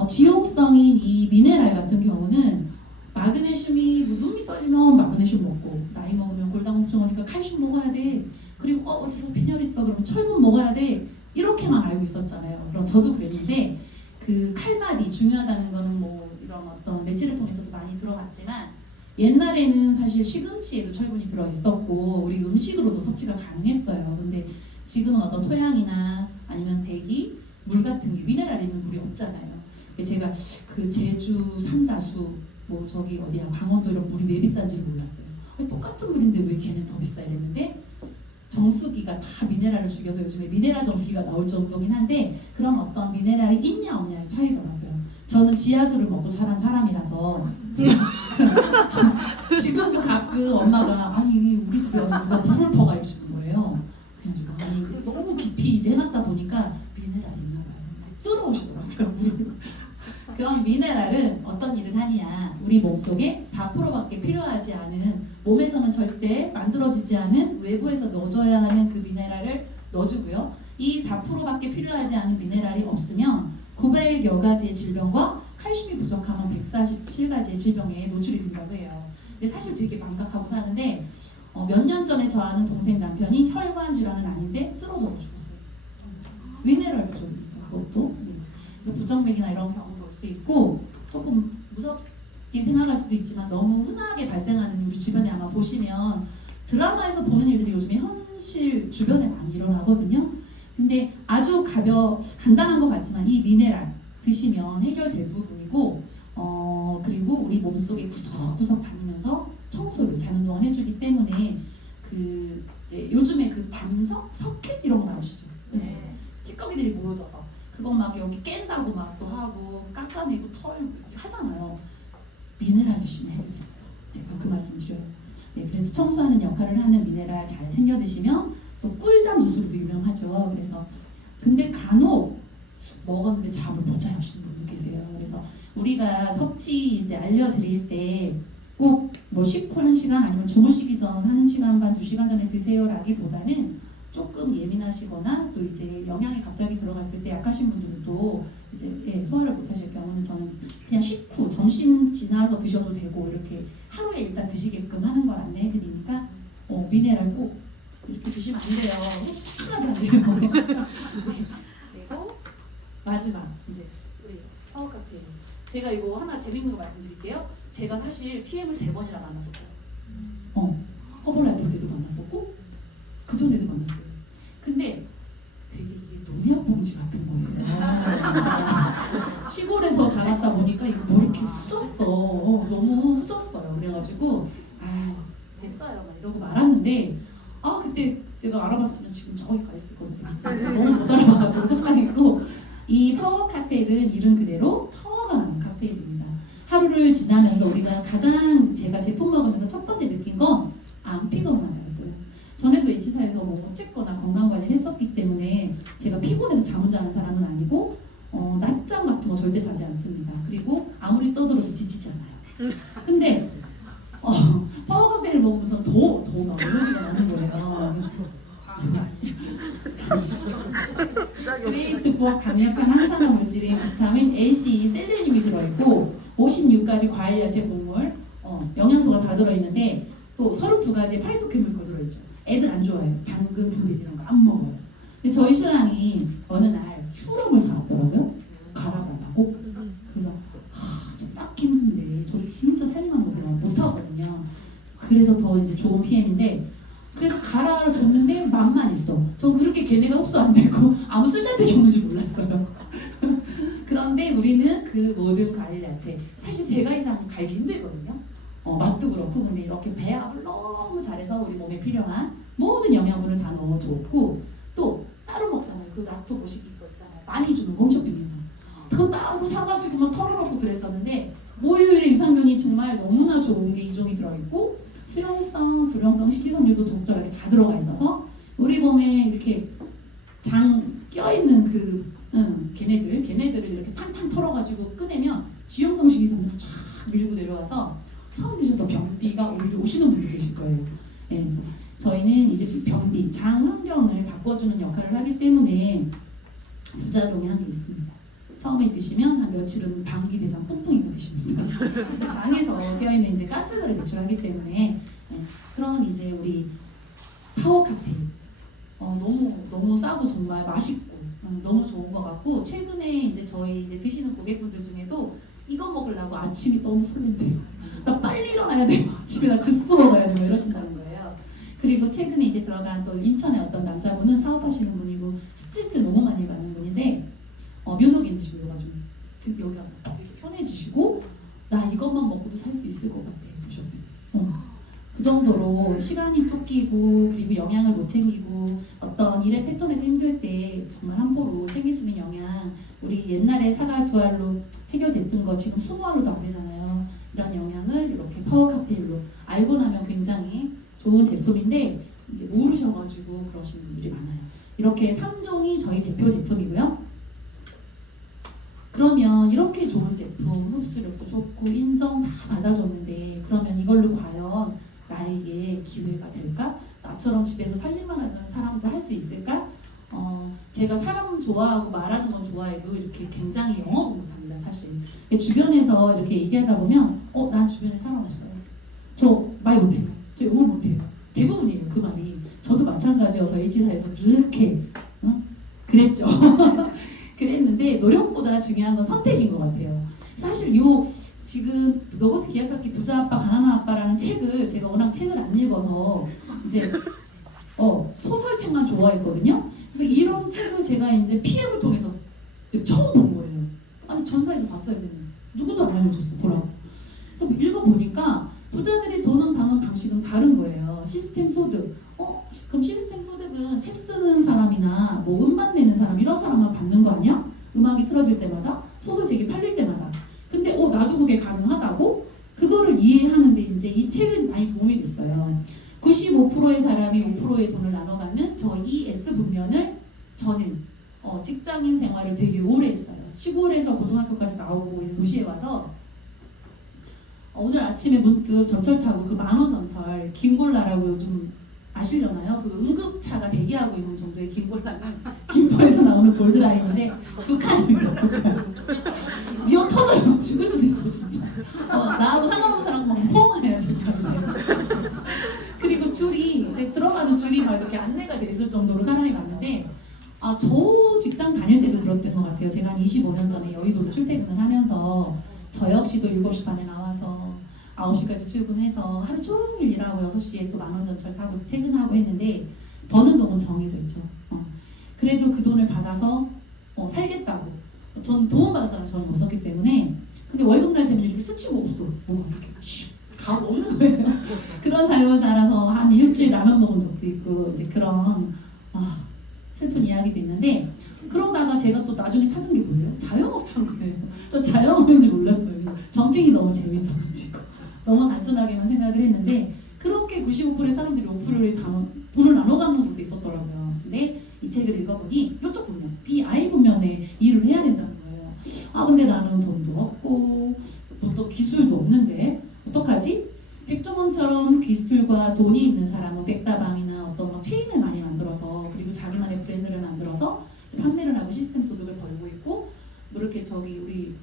지용성인 이 미네랄 같은 경우는 마그네슘이 눈이 떨리면 마그네슘 먹고 나이 먹으면 골다공 걱정 오니까 칼슘 먹어야 돼. 그리고 제가 빈혈 있어 그러면 철분 먹어야 돼. 이렇게만 알고 있었잖아요. 그럼 저도 그랬는데 그 칼마디 중요하다는 거는 뭐 이런 어떤 매체를 통해서도 많이 들어봤지만 옛날에는 사실 시금치에도 철분이 들어 있었고 우리 음식으로도 섭취가 가능했어요. 근데 지금은 어떤 토양이나 아니면 대기, 물 같은 게 미네랄 있는 물이 없잖아요. 제가 그 제주 삼다수 뭐 저기 어디야 강원도 이런 물이 왜 비싼지를 몰랐어요. 똑같은 물인데 왜 걔는 더 비싸 이랬는데 정수기가 다 미네랄을 죽여서 요즘에 미네랄 정수기가 나올 정도긴 한데 그런 어떤 미네랄이 있냐 없냐의 차이더라고요. 저는 지하수를 먹고 자란 사람이라서 지금도 가끔 엄마가 아니 우리 집에 와서 누가 물을 퍼가 이러시는 거예요. 그래가지고 아니 이제 너무 깊이 이제 해놨다 보니까 미네랄이 있나 봐요. 막 뚫어오시더라고요 물을. 그런 미네랄은 어떤 일을 하냐, 우리 몸속에 4%밖에 필요하지 않은, 몸에서는 절대 만들어지지 않은 외부에서 넣어줘야 하는 그 미네랄을 넣어주고요. 이 4%밖에 필요하지 않은 미네랄이 없으면 900여 가지의 질병과 칼슘이 부족하면 147가지의 질병에 노출이 된다고 해요. 근데 사실 되게 망각하고 사는데 몇 년 전에 저 아는 동생 남편이 혈관 질환은 아닌데 쓰러져 죽었어요. 미네랄 부족입니다. 그것도. 네. 그래서 부정맥이나 이런 경우도 올 수 있고 조금 무섭게 생각할 수도 있지만 너무 흔하게 발생하는 우리 주변에 아마 보시면 드라마에서 보는 일들이 요즘에 현실 주변에 많이 일어나거든요. 근데 아주 간단한 것 같지만 이 미네랄 드시면 해결될 부분이고 그리고 우리 몸속에 구석구석 다니면서 청소를 자는 동안 해주기 때문에 그 이제 요즘에 그 담석, 석회 이런 거 많으시죠? 네. 찌꺼기들이 모여져서 그거 막 여기 깬다고 막 또 하고 깎아내고 털고 하잖아요. 미네랄 드시면 해결됩니다. 제가 그 말씀 드려요. 네, 그래서 청소하는 역할을 하는 미네랄 잘 챙겨 드시면 또 꿀잠 주스로도 유명하죠. 그래서 근데 간혹 먹었는데 잠을 못 자시는 분도 계세요. 그래서 우리가 섭취 이제 알려드릴 때 꼭 뭐 식후 1시간 아니면 주무시기 전 1시간 반, 2시간 전에 드세요라기보다는 조금 예민하시거나 또 이제 영양이 갑자기 들어갔을 때 약하신 분들은 또 이제 소화를 못 하실 경우는 저는 그냥 식후 점심 지나서 드셔도 되고 이렇게 하루에 일단 드시게끔 하는 걸 안내해 드리니까 미네랄 꼭 이렇게 드시면 안 돼요. 하나도 안 돼요. 그리고 마지막 이제 우리 파워카페. 제가 이거 하나 재밌는 거 말씀드릴게요. 제가 사실 PM을 3번이나 만났었고 허벌라이프 때도 만났었고 그 전에도 만났어요. 근데 되게 이게 농약 봉지 같은 거예요. 시골에서 자랐다 보니까 이거 뭐 이렇게 후졌어. 너무 후졌어요. 그래가지고 됐어요. 막 이러고 말았는데 그때 내가 알아봤으면 지금 저기 가 있을 건데 진짜 너무 못 알아봐가지고 속상했고 이 파워 칵테일은 이름 그대로 파워가 나는 칵테일입니다. 하루를 지나면서 우리가 가장 제가 제품 먹으면서 첫 번째 느낀 건 안 피곤하다였어요. 전에도 H사에서 뭐 찍거나 건강관리를 했었기 때문에 제가 피곤해서 잠 못 자는 사람은 아니고 낮잠 같은 거 절대 자지 않습니다. 그리고 아무리 떠들어도 지치지 않아요. 근데 파워 칵테일을 먹으면서 더막 에너지가 나는 거예요. 그레이트 부학 강력한 항산화 물질인 비타민 A, C, 셀레늄이 들어있고 56가지 과일, 야채, 곡물, 영양소가 다 들어있는데 또 32가지의 파이토케미컬 들어있죠. 애들 안 좋아해요. 당근, 분비비 이런 거 안 먹어요. 근데 저희 신랑이 어느 날 휴롬을 사왔더라고요. 갈아달라고. 그래서 저 딱 힘든데 저 진짜 살림한 거 보면 못하거든요. 그래서 더 이제 좋은 PM인데 그래서 갈아줬는데 맛만 있어. 전 그렇게 걔네가 흡수 안 되고 아무 쓸데없는 없는지 몰랐어요. 그런데 우리는 그 모든 과일, 야채 사실 3가 이상 갈기 힘들거든요. 맛도 그렇고 근데 이렇게 배합을 너무 잘해서 우리 몸에 필요한 모든 영양분을 다 넣어줬고 또 따로 먹잖아요. 그 락토보식 거 있잖아요. 많이 주는 거 홈쇼핑에서 그거 따로 사가지고 막 털어놓고 그랬었는데 모유의 유산균이 정말 너무나 좋은 게 2종이 들어있고 수용성, 불용성, 식이섬유도 적절하게 다 들어가 있어서 우리 몸에 이렇게 장 껴있는 걔네들을 이렇게 탕탕 털어가지고 꺼내면 지용성 식이섬유가 쫙 밀고 내려와서 처음 드셔서 변비가 오히려 오시는 분도 계실 거예요. 네, 그래서 저희는 이제 변비, 장 환경을 바꿔주는 역할을 하기 때문에 부작용이 한 게 있습니다. 처음에 드시면 한 며칠은 방기대장 뿡뿡이가 되십니다. 장에서 껴있는 이제 가스들을 배출하기 때문에 그런 이제 우리 파워 칵테일 너무 싸고 정말 맛있고 너무 좋은 것 같고 최근에 이제 저희 이제 드시는 고객분들 중에도 이거 먹으려고 아침이 너무 설렌대요. 나 빨리 빨리 일어나야 돼. 집에다 주스 먹어야 돼. 뭐 이러신다는 거예요. 그리고 최근에 이제 들어간 또 인천의 어떤 남자분은 사업하시는 분이고 스트레스를 너무 많이 받는 분인데 면역이시고 요가 좀 여기가 되게 편해지시고 나 이것만 먹고도 살 수 있을 것 같아. 그 정도로 시간이 쫓기고 그리고 영양을 못 챙기고 어떤 일의 패턴에서 힘들 때 정말 함부로 챙길 수 있는 영양, 우리 옛날에 사과 두 알로 해결됐던 거 지금 20알로도 안 되잖아요. 이런 영양을 이렇게 파워 칵테일로 알고 나면 굉장히 좋은 제품인데 이제 모르셔가지고 그러신 분들이 많아요. 이렇게 3종이 저희 대표 제품이고요. 그러면 이렇게 좋은 제품, 흡수력도 좋고 인정 다 받아줬는데 그러면 이걸로 과연 나에게 기회가 될까? 나처럼 집에서 살림만 하는 사람도 할 수 있을까? 제가 사람 좋아하고 말하는 건 좋아해도 이렇게 굉장히 영업을 못합니다, 사실. 주변에서 이렇게 얘기하다 보면 난 주변에 사람 없어요. 저 말 못해요. 저 영어 못해요. 대부분이에요, 그 말이. 저도 마찬가지여서 H사에서 그렇게 그랬죠. 그랬는데 노력보다 중요한 건 선택인 것 같아요. 사실 지금 로버트 기야사키 부자 아빠 가난한 아빠라는 책을 제가 워낙 책을 안 읽어서 이제 소설책만 좋아했거든요. 그래서 이런 책을 제가 이제 PM을 통해서 처음 본 거예요. 아니 전사에서 봤어야 되는데 누구도 안 알려줬어 보라고. 그래서 뭐 읽어보니까 부자들이 돈을 버는 방식은 다른 거예요. 시스템 소득. 그럼 시스템 소득은 책 쓰는 사람이나 뭐 음반 내는 사람 이런 사람만 받는 거 아니야? 음악이 틀어질 때마다 소설책이 팔릴 때마다. 근데 나도 그게 가능하다고? 그거를 이해하는데 이제 이 책은 많이 도움이 됐어요. 95%의 사람이 5%의 돈을 나눠 갖는 저 이 S 분면을 저는 직장인 생활을 되게 오래 했어요. 시골에서 고등학교까지 나오고 이제 도시에 와서 오늘 아침에 문득 전철 타고 그 만원 전철 긴골라라고 요즘 아시려나요? 그 응급차가 대기하고 있는 정도의 긴골라는 김포에서 나오는 골드라인인데 두 칸입니다. 두 칸. 미어 터져요. 죽을 수도 있어 진짜. 나하고 상관없는 사람 막 포옹해야 된다. 그리고 줄이 이제 들어가는 줄이 막 이렇게 안내가 돼 있을 정도로 사람이 많은데 저 직장 다닐 때도 그랬던 것 같아요. 제가 한 25년 전에 여의도로 출퇴근을 하면서 저 역시도 7시 반에 나와서 9시까지 출근해서 하루 종일 일하고 6시에 또 만원 전철 타고 퇴근하고 했는데 버는 돈은 정해져 있죠. 그래도 그 돈을 받아서 살겠다고. 전 도움받은 사람 전혀 없었기 때문에. 근데 월급날 되면 이렇게 수치가 없어. 뭔가 이렇게 다 없는 거예요. 그런 삶을 살아서 한 일주일 라면 먹은 적도 있고 이제 그런 슬픈 이야기도 있는데, 그러다가 제가 또 나중에 찾은 게 뭐예요? 자영업자인 거예요. 저 자영업인지 몰랐어요. 점핑이 너무 재밌어가지고 너무 단순하게만 생각을 했는데 그렇게 95%의 사람들이 5%의 돈을 나눠 갖는 곳에 있었더라고요. 근데 이 책을 읽어보니 이쪽 분면, BI 분면에 일을 해야 된다는 거예요. 근데 나는 돈도 없고 또 기술도 없는데 어떡하지? 백종원처럼 기술과 돈이 있는 사람은 백다방이나 어떤 막 체인을 많이 만들어서 그리고 자기만의 브랜드를 만들어서 판매를 하고 시스템 소득을 벌고 있고 뭐 이렇게 우리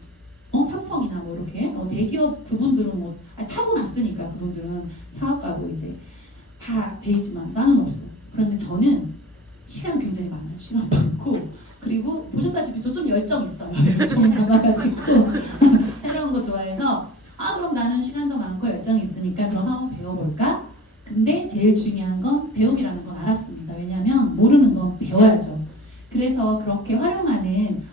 삼성이나 뭐 이렇게 대기업 그분들은 뭐 타고났으니까 그분들은 사업가고 이제 다 돼 있지만 나는 없어. 그런데 저는 시간 굉장히 많아요. 시간 많고 그리고 보셨다시피 저 좀 열정 있어요. 열정 많아가지고 새로운 거 좋아해서 그럼 나는 시간도 많고 열정이 있으니까 그럼 한번 배워볼까? 근데 제일 중요한 건 배움이라는 건 알았습니다. 왜냐하면 모르는 건 배워야죠. 그래서 그렇게 활용하는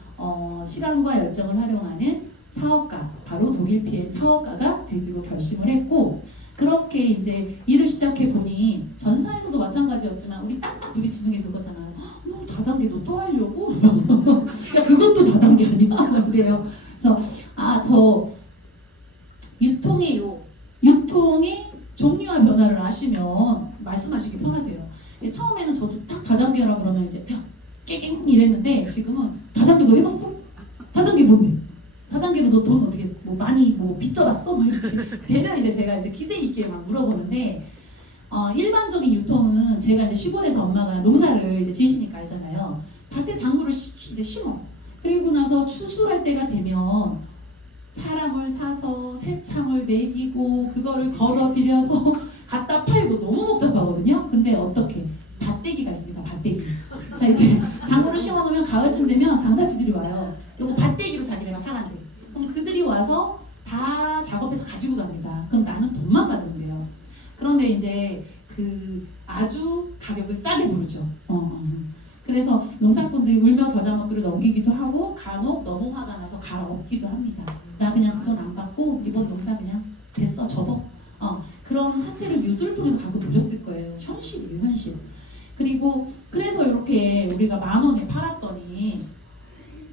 시간과 열정을 활용하는 사업가, 바로 독일 PM 사업가가 되기로 결심을 했고, 그렇게 이제 일을 시작해 보니 전사에서도 마찬가지였지만 우리 딱딱 부딪히는 게 그거잖아요. 다단계도 또 하려고? 야 그것도 다단계 아니야? 그래요. 그래서 저 유통의 종류와 변화를 아시면 말씀하시기 편하세요. 처음에는 저도 딱 다단계라 그러면 이제 깨갱 이랬는데 지금은 다단계 너 해봤어? 다단계 뭔데? 다단계로 너 돈 어떻게 많이 빚져봤어? 이렇게 되는 이제 제가 이제 기세 있게 막 물어보는데 일반적인 유통은 제가 이제 시골에서 엄마가 농사를 이제 지시니까 알잖아요. 밭에 작물을 이제 심어. 그리고 나서 추수할 때가 되면 사람을 사서 새창을 먹이고 그거를 걸어들여서 갖다 팔고 너무 복잡하거든요. 근데 어떻게? 밭대기가 있습니다. 밭대기. 자 이제 작물을 심어놓으면 가을쯤 되면 장사치들이 와요. 요거 밭대기로 자기네가 사란대. 그럼 그들이 와서 다 작업해서 가지고 갑니다. 그럼 나는 가격을 싸게 부르죠. 그래서 농사꾼들이 울며 겨자 먹기로 넘기기도 하고 간혹 너무 화가 나서 갈아엎기도 합니다. 나 그냥 그건 안 받고 이번 농사 그냥 됐어 접어. 그런 상태를 뉴스를 통해서 가끔 보셨을 거예요. 현실이에요, 현실. 그리고 그래서 이렇게 우리가 10,000원에 팔았더니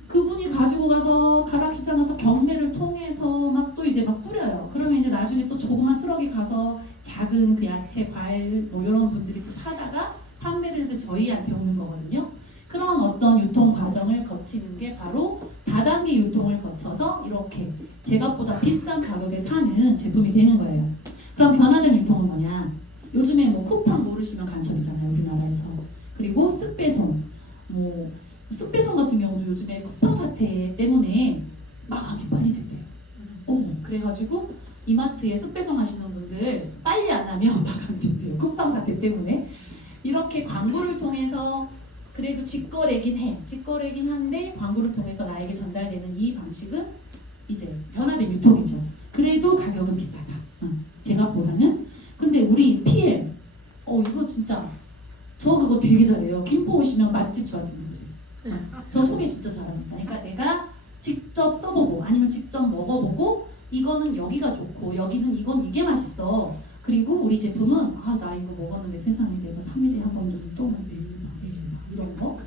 그분이 가지고 가서 가락시장 가서 경매를 통해서 막 또 이제 막 뿌려요. 그러면 이제 나중에 또 조그만 트럭이 가서 작은 그 야채, 과일 뭐 이런 분들이 또 사다가 판매를 해서 저희한테 오는 거거든요. 그런 어떤 유통 과정을 거치는 게 바로 다단계 유통을 거쳐서 이렇게 제값보다 비싼 가격에 사는 제품이 되는 거예요. 그럼 변화된 유통은 뭐냐? 요즘에 뭐 쿠팡 모르시면 간첩이잖아요, 우리나라에서. 그리고 쓱배송, 뭐 쓱배송 같은 경우도 요즘에 쿠팡 사태 때문에 마감이 빨리 된대요. 그래가지고 이마트에 쓱배송 하시는 분들 빨리 안 하면 마감이 된대요. 쿠팡 사태 때문에. 이렇게 광고를 통해서 그래도 직거래긴 한데 광고를 통해서 나에게 전달되는 이 방식은 이제 변화된 유통이죠. 그래도 가격은 비싸다. 제값보다는. 근데 우리 PM, 이거 진짜 저 그거 되게 잘해요. 김포 오시면 맛집 저한테 물어보세요. 저 소개 진짜 잘합니다. 그러니까 내가 직접 써보고 아니면 직접 먹어보고 이거는 여기가 좋고 여기는 이게 맛있어. 그리고 우리 제품은 나 이거 먹었는데 세상에 내가 3일에 한 번 정도 또 매일 이런 거.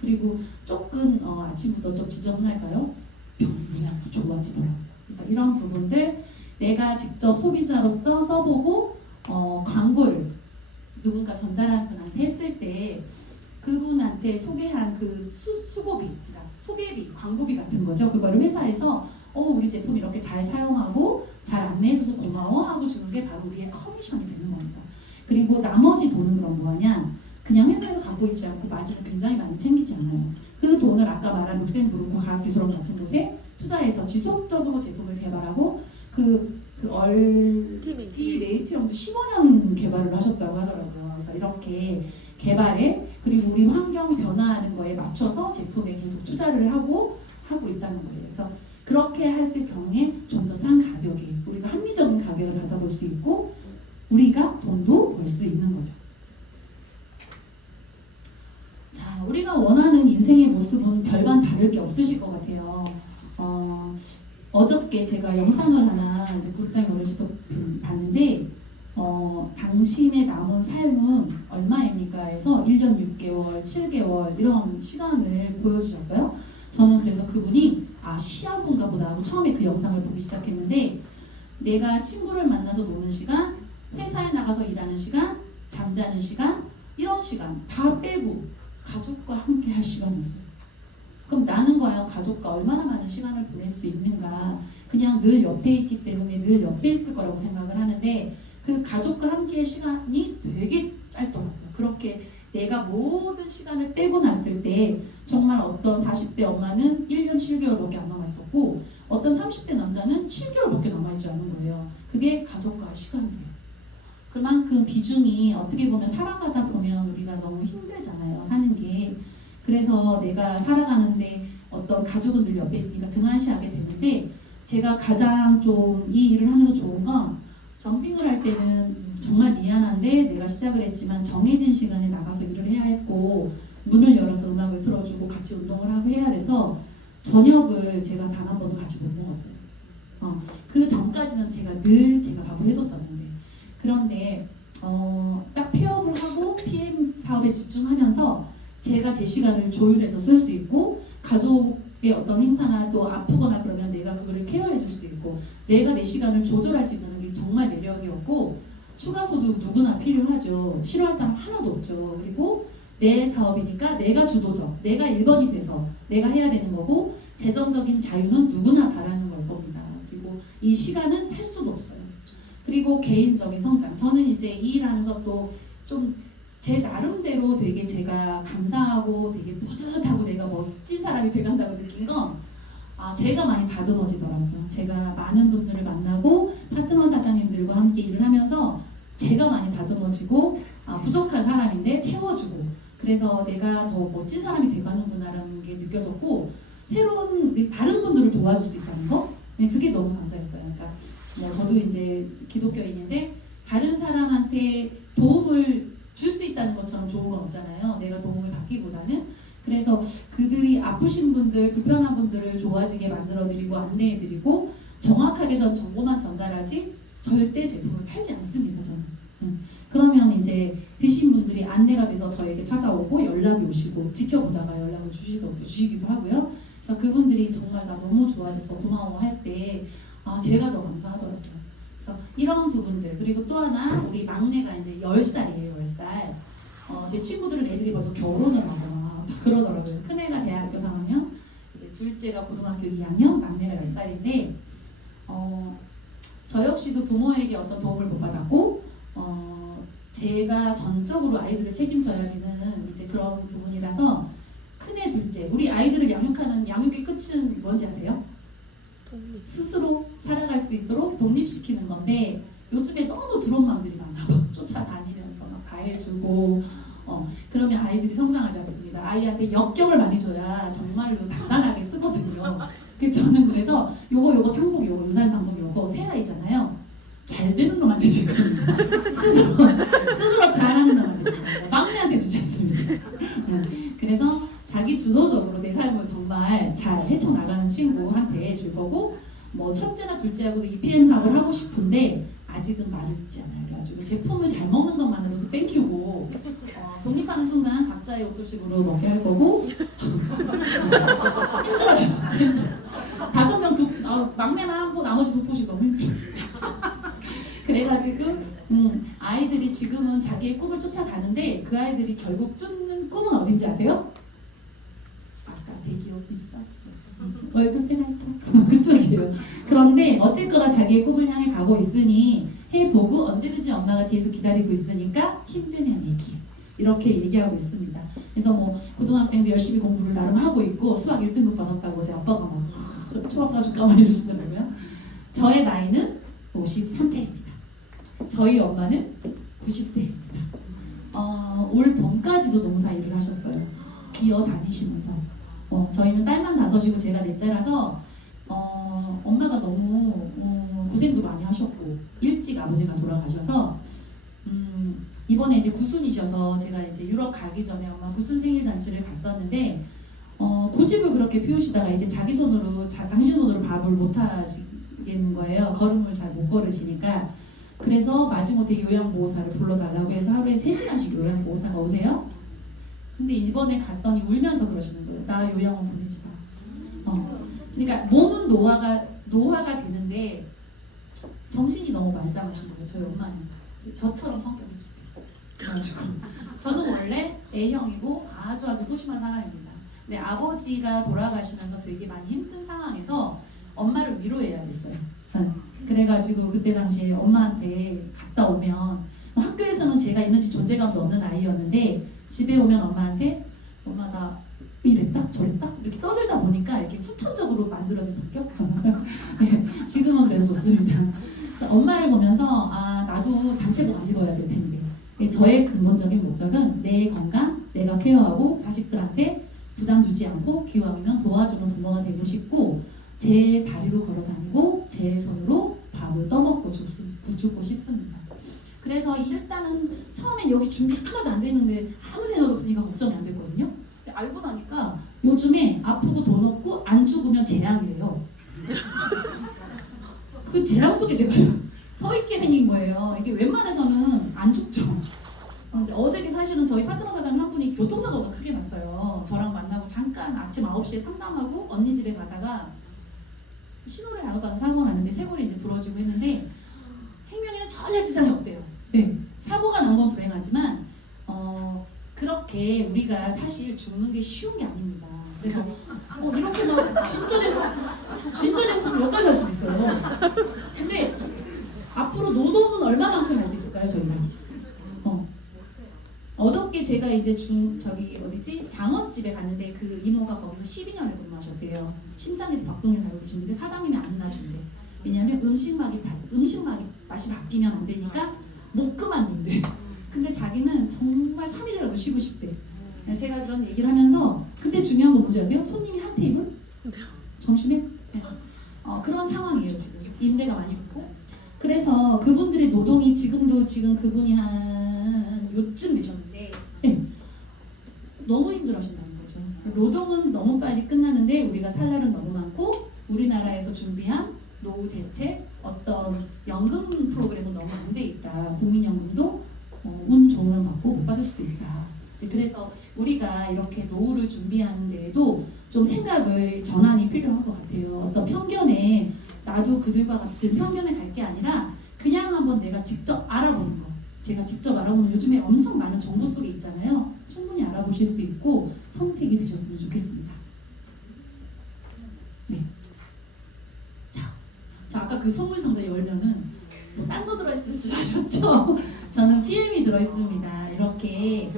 그리고 조금 아침부터 좀 지저분할까요? 모양도 좋아지더라고요. 그래서 이런 부분들 내가 직접 소비자로서 써보고 광고를 누군가 전달한 분한테 했을 때 그분한테 소개한 그 수고비, 그러니까 소개비, 광고비 같은 거죠. 그거를 회사에서 우리 제품 이렇게 잘 사용하고 잘 안내해줘서 고마워 하고 주는 게 바로 우리의 커미션이 되는 겁니다. 그리고 나머지 돈은 그럼 뭐하냐? 그냥 회사에서 갖고 있지 않고 마진을 굉장히 많이 챙기지 않아요. 그 돈을 아까 말한 룩셈부르크 과학기술원 같은 곳에 투자해서 지속적으로 제품을 개발하고 TV 메이트 형도 15년 개발을 하셨다고 하더라고요. 그래서 이렇게 개발에 그리고 우리 환경 변화하는 거에 맞춰서 제품에 계속 투자를 하고 있다는 거예요. 그래서 그렇게 했을 경우에 좀 더 싼 가격에 우리가 합리적인 가격을 받아볼 수 있고 우리가 돈도 벌 수 있는 거죠. 자, 우리가 원하는 인생의 모습은 별반 다를 게 없으실 것 같아요. 어저께 제가 영상을 하나 이제 그룹장에 올려서 봤는데 당신의 남은 삶은 얼마입니까? 해서 1년 6개월, 7개월 이런 시간을 보여주셨어요. 저는 그래서 그분이 시한부인가 보다 하고 처음에 그 영상을 보기 시작했는데 내가 친구를 만나서 노는 시간, 회사에 나가서 일하는 시간, 잠자는 시간 이런 시간 다 빼고 가족과 함께 할 시간이었어요. 그럼 나는 과연 가족과 얼마나 많은 시간을 보낼 수 있는가? 그냥 늘 옆에 있기 때문에 늘 옆에 있을 거라고 생각을 하는데 그 가족과 함께의 시간이 되게 짧더라고요. 그렇게 내가 모든 시간을 빼고 났을 때 정말 어떤 40대 엄마는 1년 7개월밖에 안 남아있었고 어떤 30대 남자는 7개월밖에 남아있지 않은 거예요. 그게 가족과의 시간이에요. 그만큼 비중이 어떻게 보면 살아가다 보면 우리가 너무 힘들잖아요. 사는 게. 그래서 내가 살아가는데 어떤 가족은 늘 옆에 있으니까 등한시하게 되는데 제가 가장 좀 이 일을 하면서 좋은 건 점핑을 할 때는 정말 미안한데 내가 시작을 했지만 정해진 시간에 나가서 일을 해야 했고 문을 열어서 음악을 틀어주고 같이 운동을 하고 해야 돼서 저녁을 제가 단 한 번도 같이 못 먹었어요. 그 전까지는 제가 밥을 해줬었는데 그런데 딱 폐업을 하고 PM 사업에 집중하면서 제가 제 시간을 조율해서 쓸 수 있고 가족의 어떤 행사나 또 아프거나 그러면 내가 그거를 케어해 줄 수 있고 내가 내 시간을 조절할 수 있다는 게 정말 매력이었고 추가소득 누구나 필요하죠. 싫어할 사람 하나도 없죠. 그리고 내 사업이니까 내가 주도적, 내가 1번이 돼서 내가 해야 되는 거고 재정적인 자유는 누구나 바라는 걸 겁니다. 그리고 이 시간은 살 수도 없어요. 그리고 개인적인 성장. 저는 이제 이 일하면서 또 좀 제 나름대로 되게 제가 감사하고 되게 뿌듯하고 내가 멋진 사람이 돼간다고 느낀 건 제가 많이 다듬어지더라고요. 제가 많은 분들을 만나고 파트너 사장님들과 함께 일을 하면서 제가 많이 다듬어지고 부족한 사람인데 채워주고 그래서 내가 더 멋진 사람이 돼가는구나라는 게 느껴졌고 새로운 다른 분들을 도와줄 수 있다는 거 그게 너무 감사했어요. 그러니까 저도 이제 기독교인인데 다른 사람한테 도움을 줄 수 있다는 것처럼 좋은 건 없잖아요. 내가 도움을 받기보다는. 그래서 그들이 아프신 분들, 불편한 분들을 좋아지게 만들어드리고 안내해드리고 정확하게 전 정보만 전달하지 절대 제품을 팔지 않습니다. 저는. 그러면 이제 드신 분들이 안내가 돼서 저에게 찾아오고 연락이 오시고 지켜보다가 연락을 주시기도 하고요. 그래서 그분들이 정말 나 너무 좋아졌어 고마워 할 때 제가 더 감사하더라고요. 그래서 이런 부분들, 그리고 또 하나 우리 막내가 이제 10살이에요. 10살. 제 친구들은 애들이 벌써 결혼을 하거나 다 그러더라고요. 큰애가 대학교 3학년, 이제 둘째가 고등학교 2학년, 막내가 10살인데 저 역시도 부모에게 어떤 도움을 못 받았고 제가 전적으로 아이들을 책임져야 되는 이제 그런 부분이라서 큰애 둘째, 우리 아이들을 양육하는 양육의 끝은 뭔지 아세요? 스스로 살아갈 수 있도록 독립시키는 건데 요즘에 너무 드론 맘들이 많나 봐. 쫓아다니면서 막 다 해주고 그러면 아이들이 성장하지 않습니다. 아이한테 역경을 많이 줘야 정말로 단단하게 쓰거든요. 저는 그래서 요거 상속, 요거 유산 상속, 요거 새 아이잖아요. 잘 되는 놈한테 줄 겁니다. 스스로 잘하는 놈한테 줄 겁니다. 막내한테 주지 않습니다. 그래서 자기 주도적으로 내 삶을 정말 잘 헤쳐나가는 친구한테 줄 거고, 뭐 첫째나 둘째하고도 EPM 사업을 하고 싶은데 아직은 말을 듣지 않아요. 그래가지고 제품을 잘 먹는 것만으로도 땡큐고 독립하는 순간 각자의 옷도식으로 먹게 할 거고 힘들어요. 진짜 힘들어. 5명 막내만 하고 나머지 2곳이 너무 힘들어. 그래가지고 아이들이 지금은 자기의 꿈을 쫓아가는데 그 아이들이 결국 쫓는 꿈은 어딘지 아세요? 아까 대기업 입사 월급 생활차 그쪽이에요. 그런데 어쨌거나 자기의 꿈을 향해 가고 있으니 해보고 언제든지 엄마가 뒤에서 기다리고 있으니까 힘들면 얘기해. 이렇게 얘기하고 있습니다. 그래서 뭐 고등학생도 열심히 공부를 나름 하고 있고 수학 1등급 받았다고 제 아빠가 막 초밥 사줄까 막 이러시더라고요. 저의 나이는 53세입니다. 저희 엄마는 90세입니다. 올 봄까지도 농사 일을 하셨어요. 기어 다니시면서. 저희는 딸만 5이고 제가 4째라서 엄마가 너무 고생도 많이 하셨고 일찍 아버지가 돌아가셔서 이번에 이제 구순이셔서 제가 이제 유럽 가기 전에 엄마 구순 생일 잔치를 갔었는데 고집을 그렇게 피우시다가 이제 자기 손으로 당신 손으로 밥을 못 하시겠는 거예요. 걸음을 잘 못 걸으시니까. 그래서 마지못해 요양보호사를 불러달라고 해서 하루에 3시간씩 요양보호사가 오세요. 근데 이번에 갔더니 울면서 그러시는 거예요. 나 요양원 보내지 마. 그러니까 몸은 노화가 되는데 정신이 너무 말짱하신 거예요. 저희 엄마는. 저처럼 성격이 그래가지고 저는 원래 A형이고 아주 소심한 사람입니다. 근데 아버지가 돌아가시면서 되게 많이 힘든 상황에서 엄마를 위로해야 됐어요. 그래가지고 그때 당시에 엄마한테 갔다 오면 학교에서는 제가 있는지 존재감도 없는 아이였는데 집에 오면 엄마한테 엄마 나 이랬다 저랬다 이렇게 떠들다 보니까 이렇게 후천적으로 만들어진 성격. 네, 지금은 그래서 좋습니다. 그래서 엄마를 보면서 나도 단체복 안 입어야 될 텐데 저의 근본적인 목적은 내 건강 내가 케어하고 자식들한테 부담 주지 않고 기왕이면 도와주는 부모가 되고 싶고 제 다리로 걸어다니고 제 손으로 밥을 떠먹고 죽고 싶습니다. 그래서 일단은 처음엔 여기 준비 하나도 안 됐는데 아무 생각 없으니까 걱정이 안 됐거든요. 근데 알고 나니까 요즘에 아프고 돈 없고 안 죽으면 재앙이래요. 그 재앙 속에 제가 서 있게 생긴 거예요. 이게 웬만해서는 안 죽죠. 어저께 사실은 저희 파트너 사장님 한 분이 교통사고가 크게 났어요. 저랑 만나고 잠깐 아침 9시에 상담하고 언니 집에 가다가 신호를 잘못 봐서 사고가 났는데 쇄골이 이제 부러지고 했는데 생명에는 전혀 지장이 없대요. 네, 사고가 난 건 불행하지만 그렇게 우리가 사실 죽는 게 쉬운 게 아닙니다. 그래서 이렇게 막 진짜 재수 몇 가지 할 수도 있어요. 근데 앞으로 노동은 얼마만큼 할 수 있을까요, 저희가? 어저께 제가 이제 장원집에 갔는데 그 이모가 거기서 12년을 근무하셨대요. 심장에도 박동을 달고 계시는데 사장님이 안 놔준대. 왜냐면 음식 맛이 바뀌면 안 되니까 못 그만둔대. 근데 자기는 정말 3일이라도 쉬고 싶대. 제가 그런 얘기를 하면서 근데 중요한 건 뭔지 아세요? 손님이 한 테이블? 점심에? 네. 그런 상황이에요. 지금 임대가 많이 붙고. 그래서 그분들의 노동이 지금 그분이 한 요쯤 되셨는데 너무 힘들어하신다는 거죠. 노동은 너무 빨리 끝나는데 우리가 살 날은 너무 많고 우리나라에서 준비한 노후 대책 어떤 연금 프로그램은 너무 안 돼 있다. 국민연금도 운 좋으면 받고 못 받을 수도 있다. 그래서 우리가 이렇게 노후를 준비하는 데에도 좀 생각을 전환이 필요한 것 같아요. 어떤 편견에 나도 그들과 같은 편견에 갈 게 아니라 그냥 한번 내가 직접 알아보는 거. 제가 직접 알아보면 요즘에 엄청 많은 정보 속에 있잖아요. 충분히 알아보실 수 있고 선택이 되셨으면 좋겠습니다. 네. 자 아까 그 선물 상자 열면은 뭐 딴 거 들어있을 줄 아셨죠? 저는 PM이 들어있습니다. 이렇게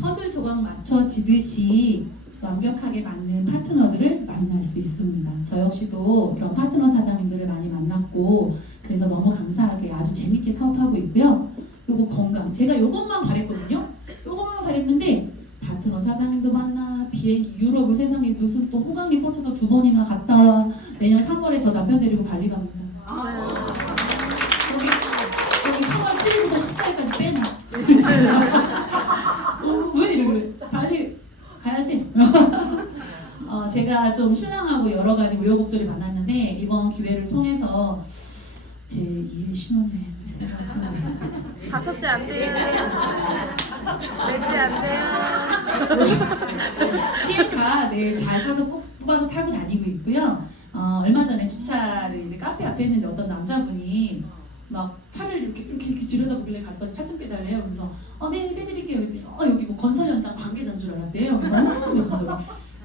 퍼즐 조각 맞춰지듯이 완벽하게 맞는 파트너들을 만날 수 있습니다. 저 역시도 이런 파트너 사장님들을 많이 만났고 그래서 너무 감사하게 아주 재밌게 사업하고 있고요. 요거 건강 제가 요것만 바랬거든요. 요것만 바랬는데 파트너 사장님도 만나 비행기 유럽을 세상에 무슨 또 호강에 꽂혀서 2번이나 갔다 와. 내년 3월에 저 남편 데리고 발리 갑니다. 저기 3월 7일부터 14일까지 빼놔. 왜 이래? 발리 가야지. 제가 좀 신랑하고 여러 가지 우여곡절이 많았는데 이번 기회를 통해서 제 2의 신혼여행을 생각하고 있습니다. 5째 안 돼요. 4째 안 돼요. 피에카 잘 사서 뽑아서 타고 다니고 있고요. 얼마 전에 주차를 이제 카페 앞에 했는데 어떤 남자분이 막 차를 이렇게 들여다보길래 갔더니 차좀 빼달래요. 그래서 네 빼드릴게요. 그랬더니 여기 뭐 건설 현장 관계자인 줄 알았대요. 그래서 무슨 소리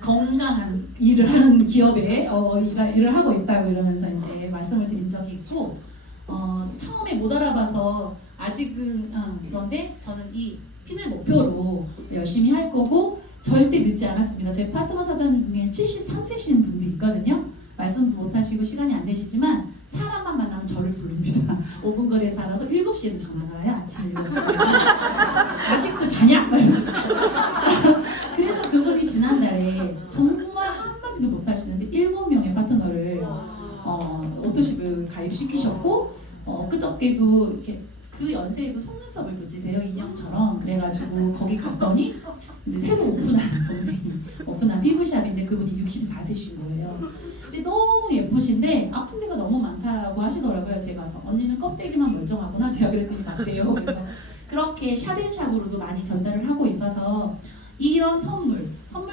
건강한 일을 하는 기업에 일을 하고 있다고 이러면서 이제 말씀을 드린 적이 있고 처음에 못 알아봐서 아직은 그런데 저는 이 핀을 목표로 열심히 할 거고 절대 늦지 않았습니다. 제 파트너 사장님 중에 73세신 분도 있거든요. 말씀도 못하시고 시간이 안 되시지만 사람만 만나면 저를 부릅니다. 5분 거리에 살아서 7시에도 전화가 와요. 아침 7시에. 아직도 자냐? 그래서 그분이 지난달에 정말 한마디도 못 하시는데 7명의 파트너를 오토십을 가입시키셨고 그저께도 이렇게 그 연세에도 속눈썹을 붙이세요. 인형처럼. 그래가지고 거기 갔더니 이제 새로 오픈한 동생이 오픈한 피부샵인데 그분이 64세신 거예요. 근데 너무 예쁘신데 아픈 데가 너무 많다고 하시더라고요. 제가 가서 언니는 껍데기만 멀쩡하구나. 제가 그랬더니 맞대요. 그래서 그렇게 샵앤샵으로도 많이 전달을 하고 있어서 이런 선물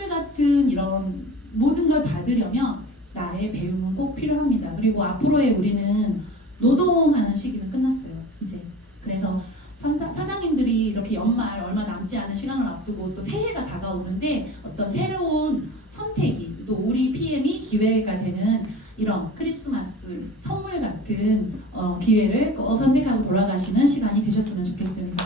같은 이런 모든 걸 받으려면 나의 배움은 꼭 필요합니다. 그리고 앞으로의 우리는 노동하는 시기는 끝났어요. 이제. 그래서 사장님들이 이렇게 연말 얼마 남지 않은 시간을 앞두고 또 새해가 다가오는데 어떤 새로운 선택이 또 우리 PM이 기회가 되는 이런 크리스마스 선물 같은 기회를 꼭 선택하고 돌아가시는 시간이 되셨으면 좋겠습니다.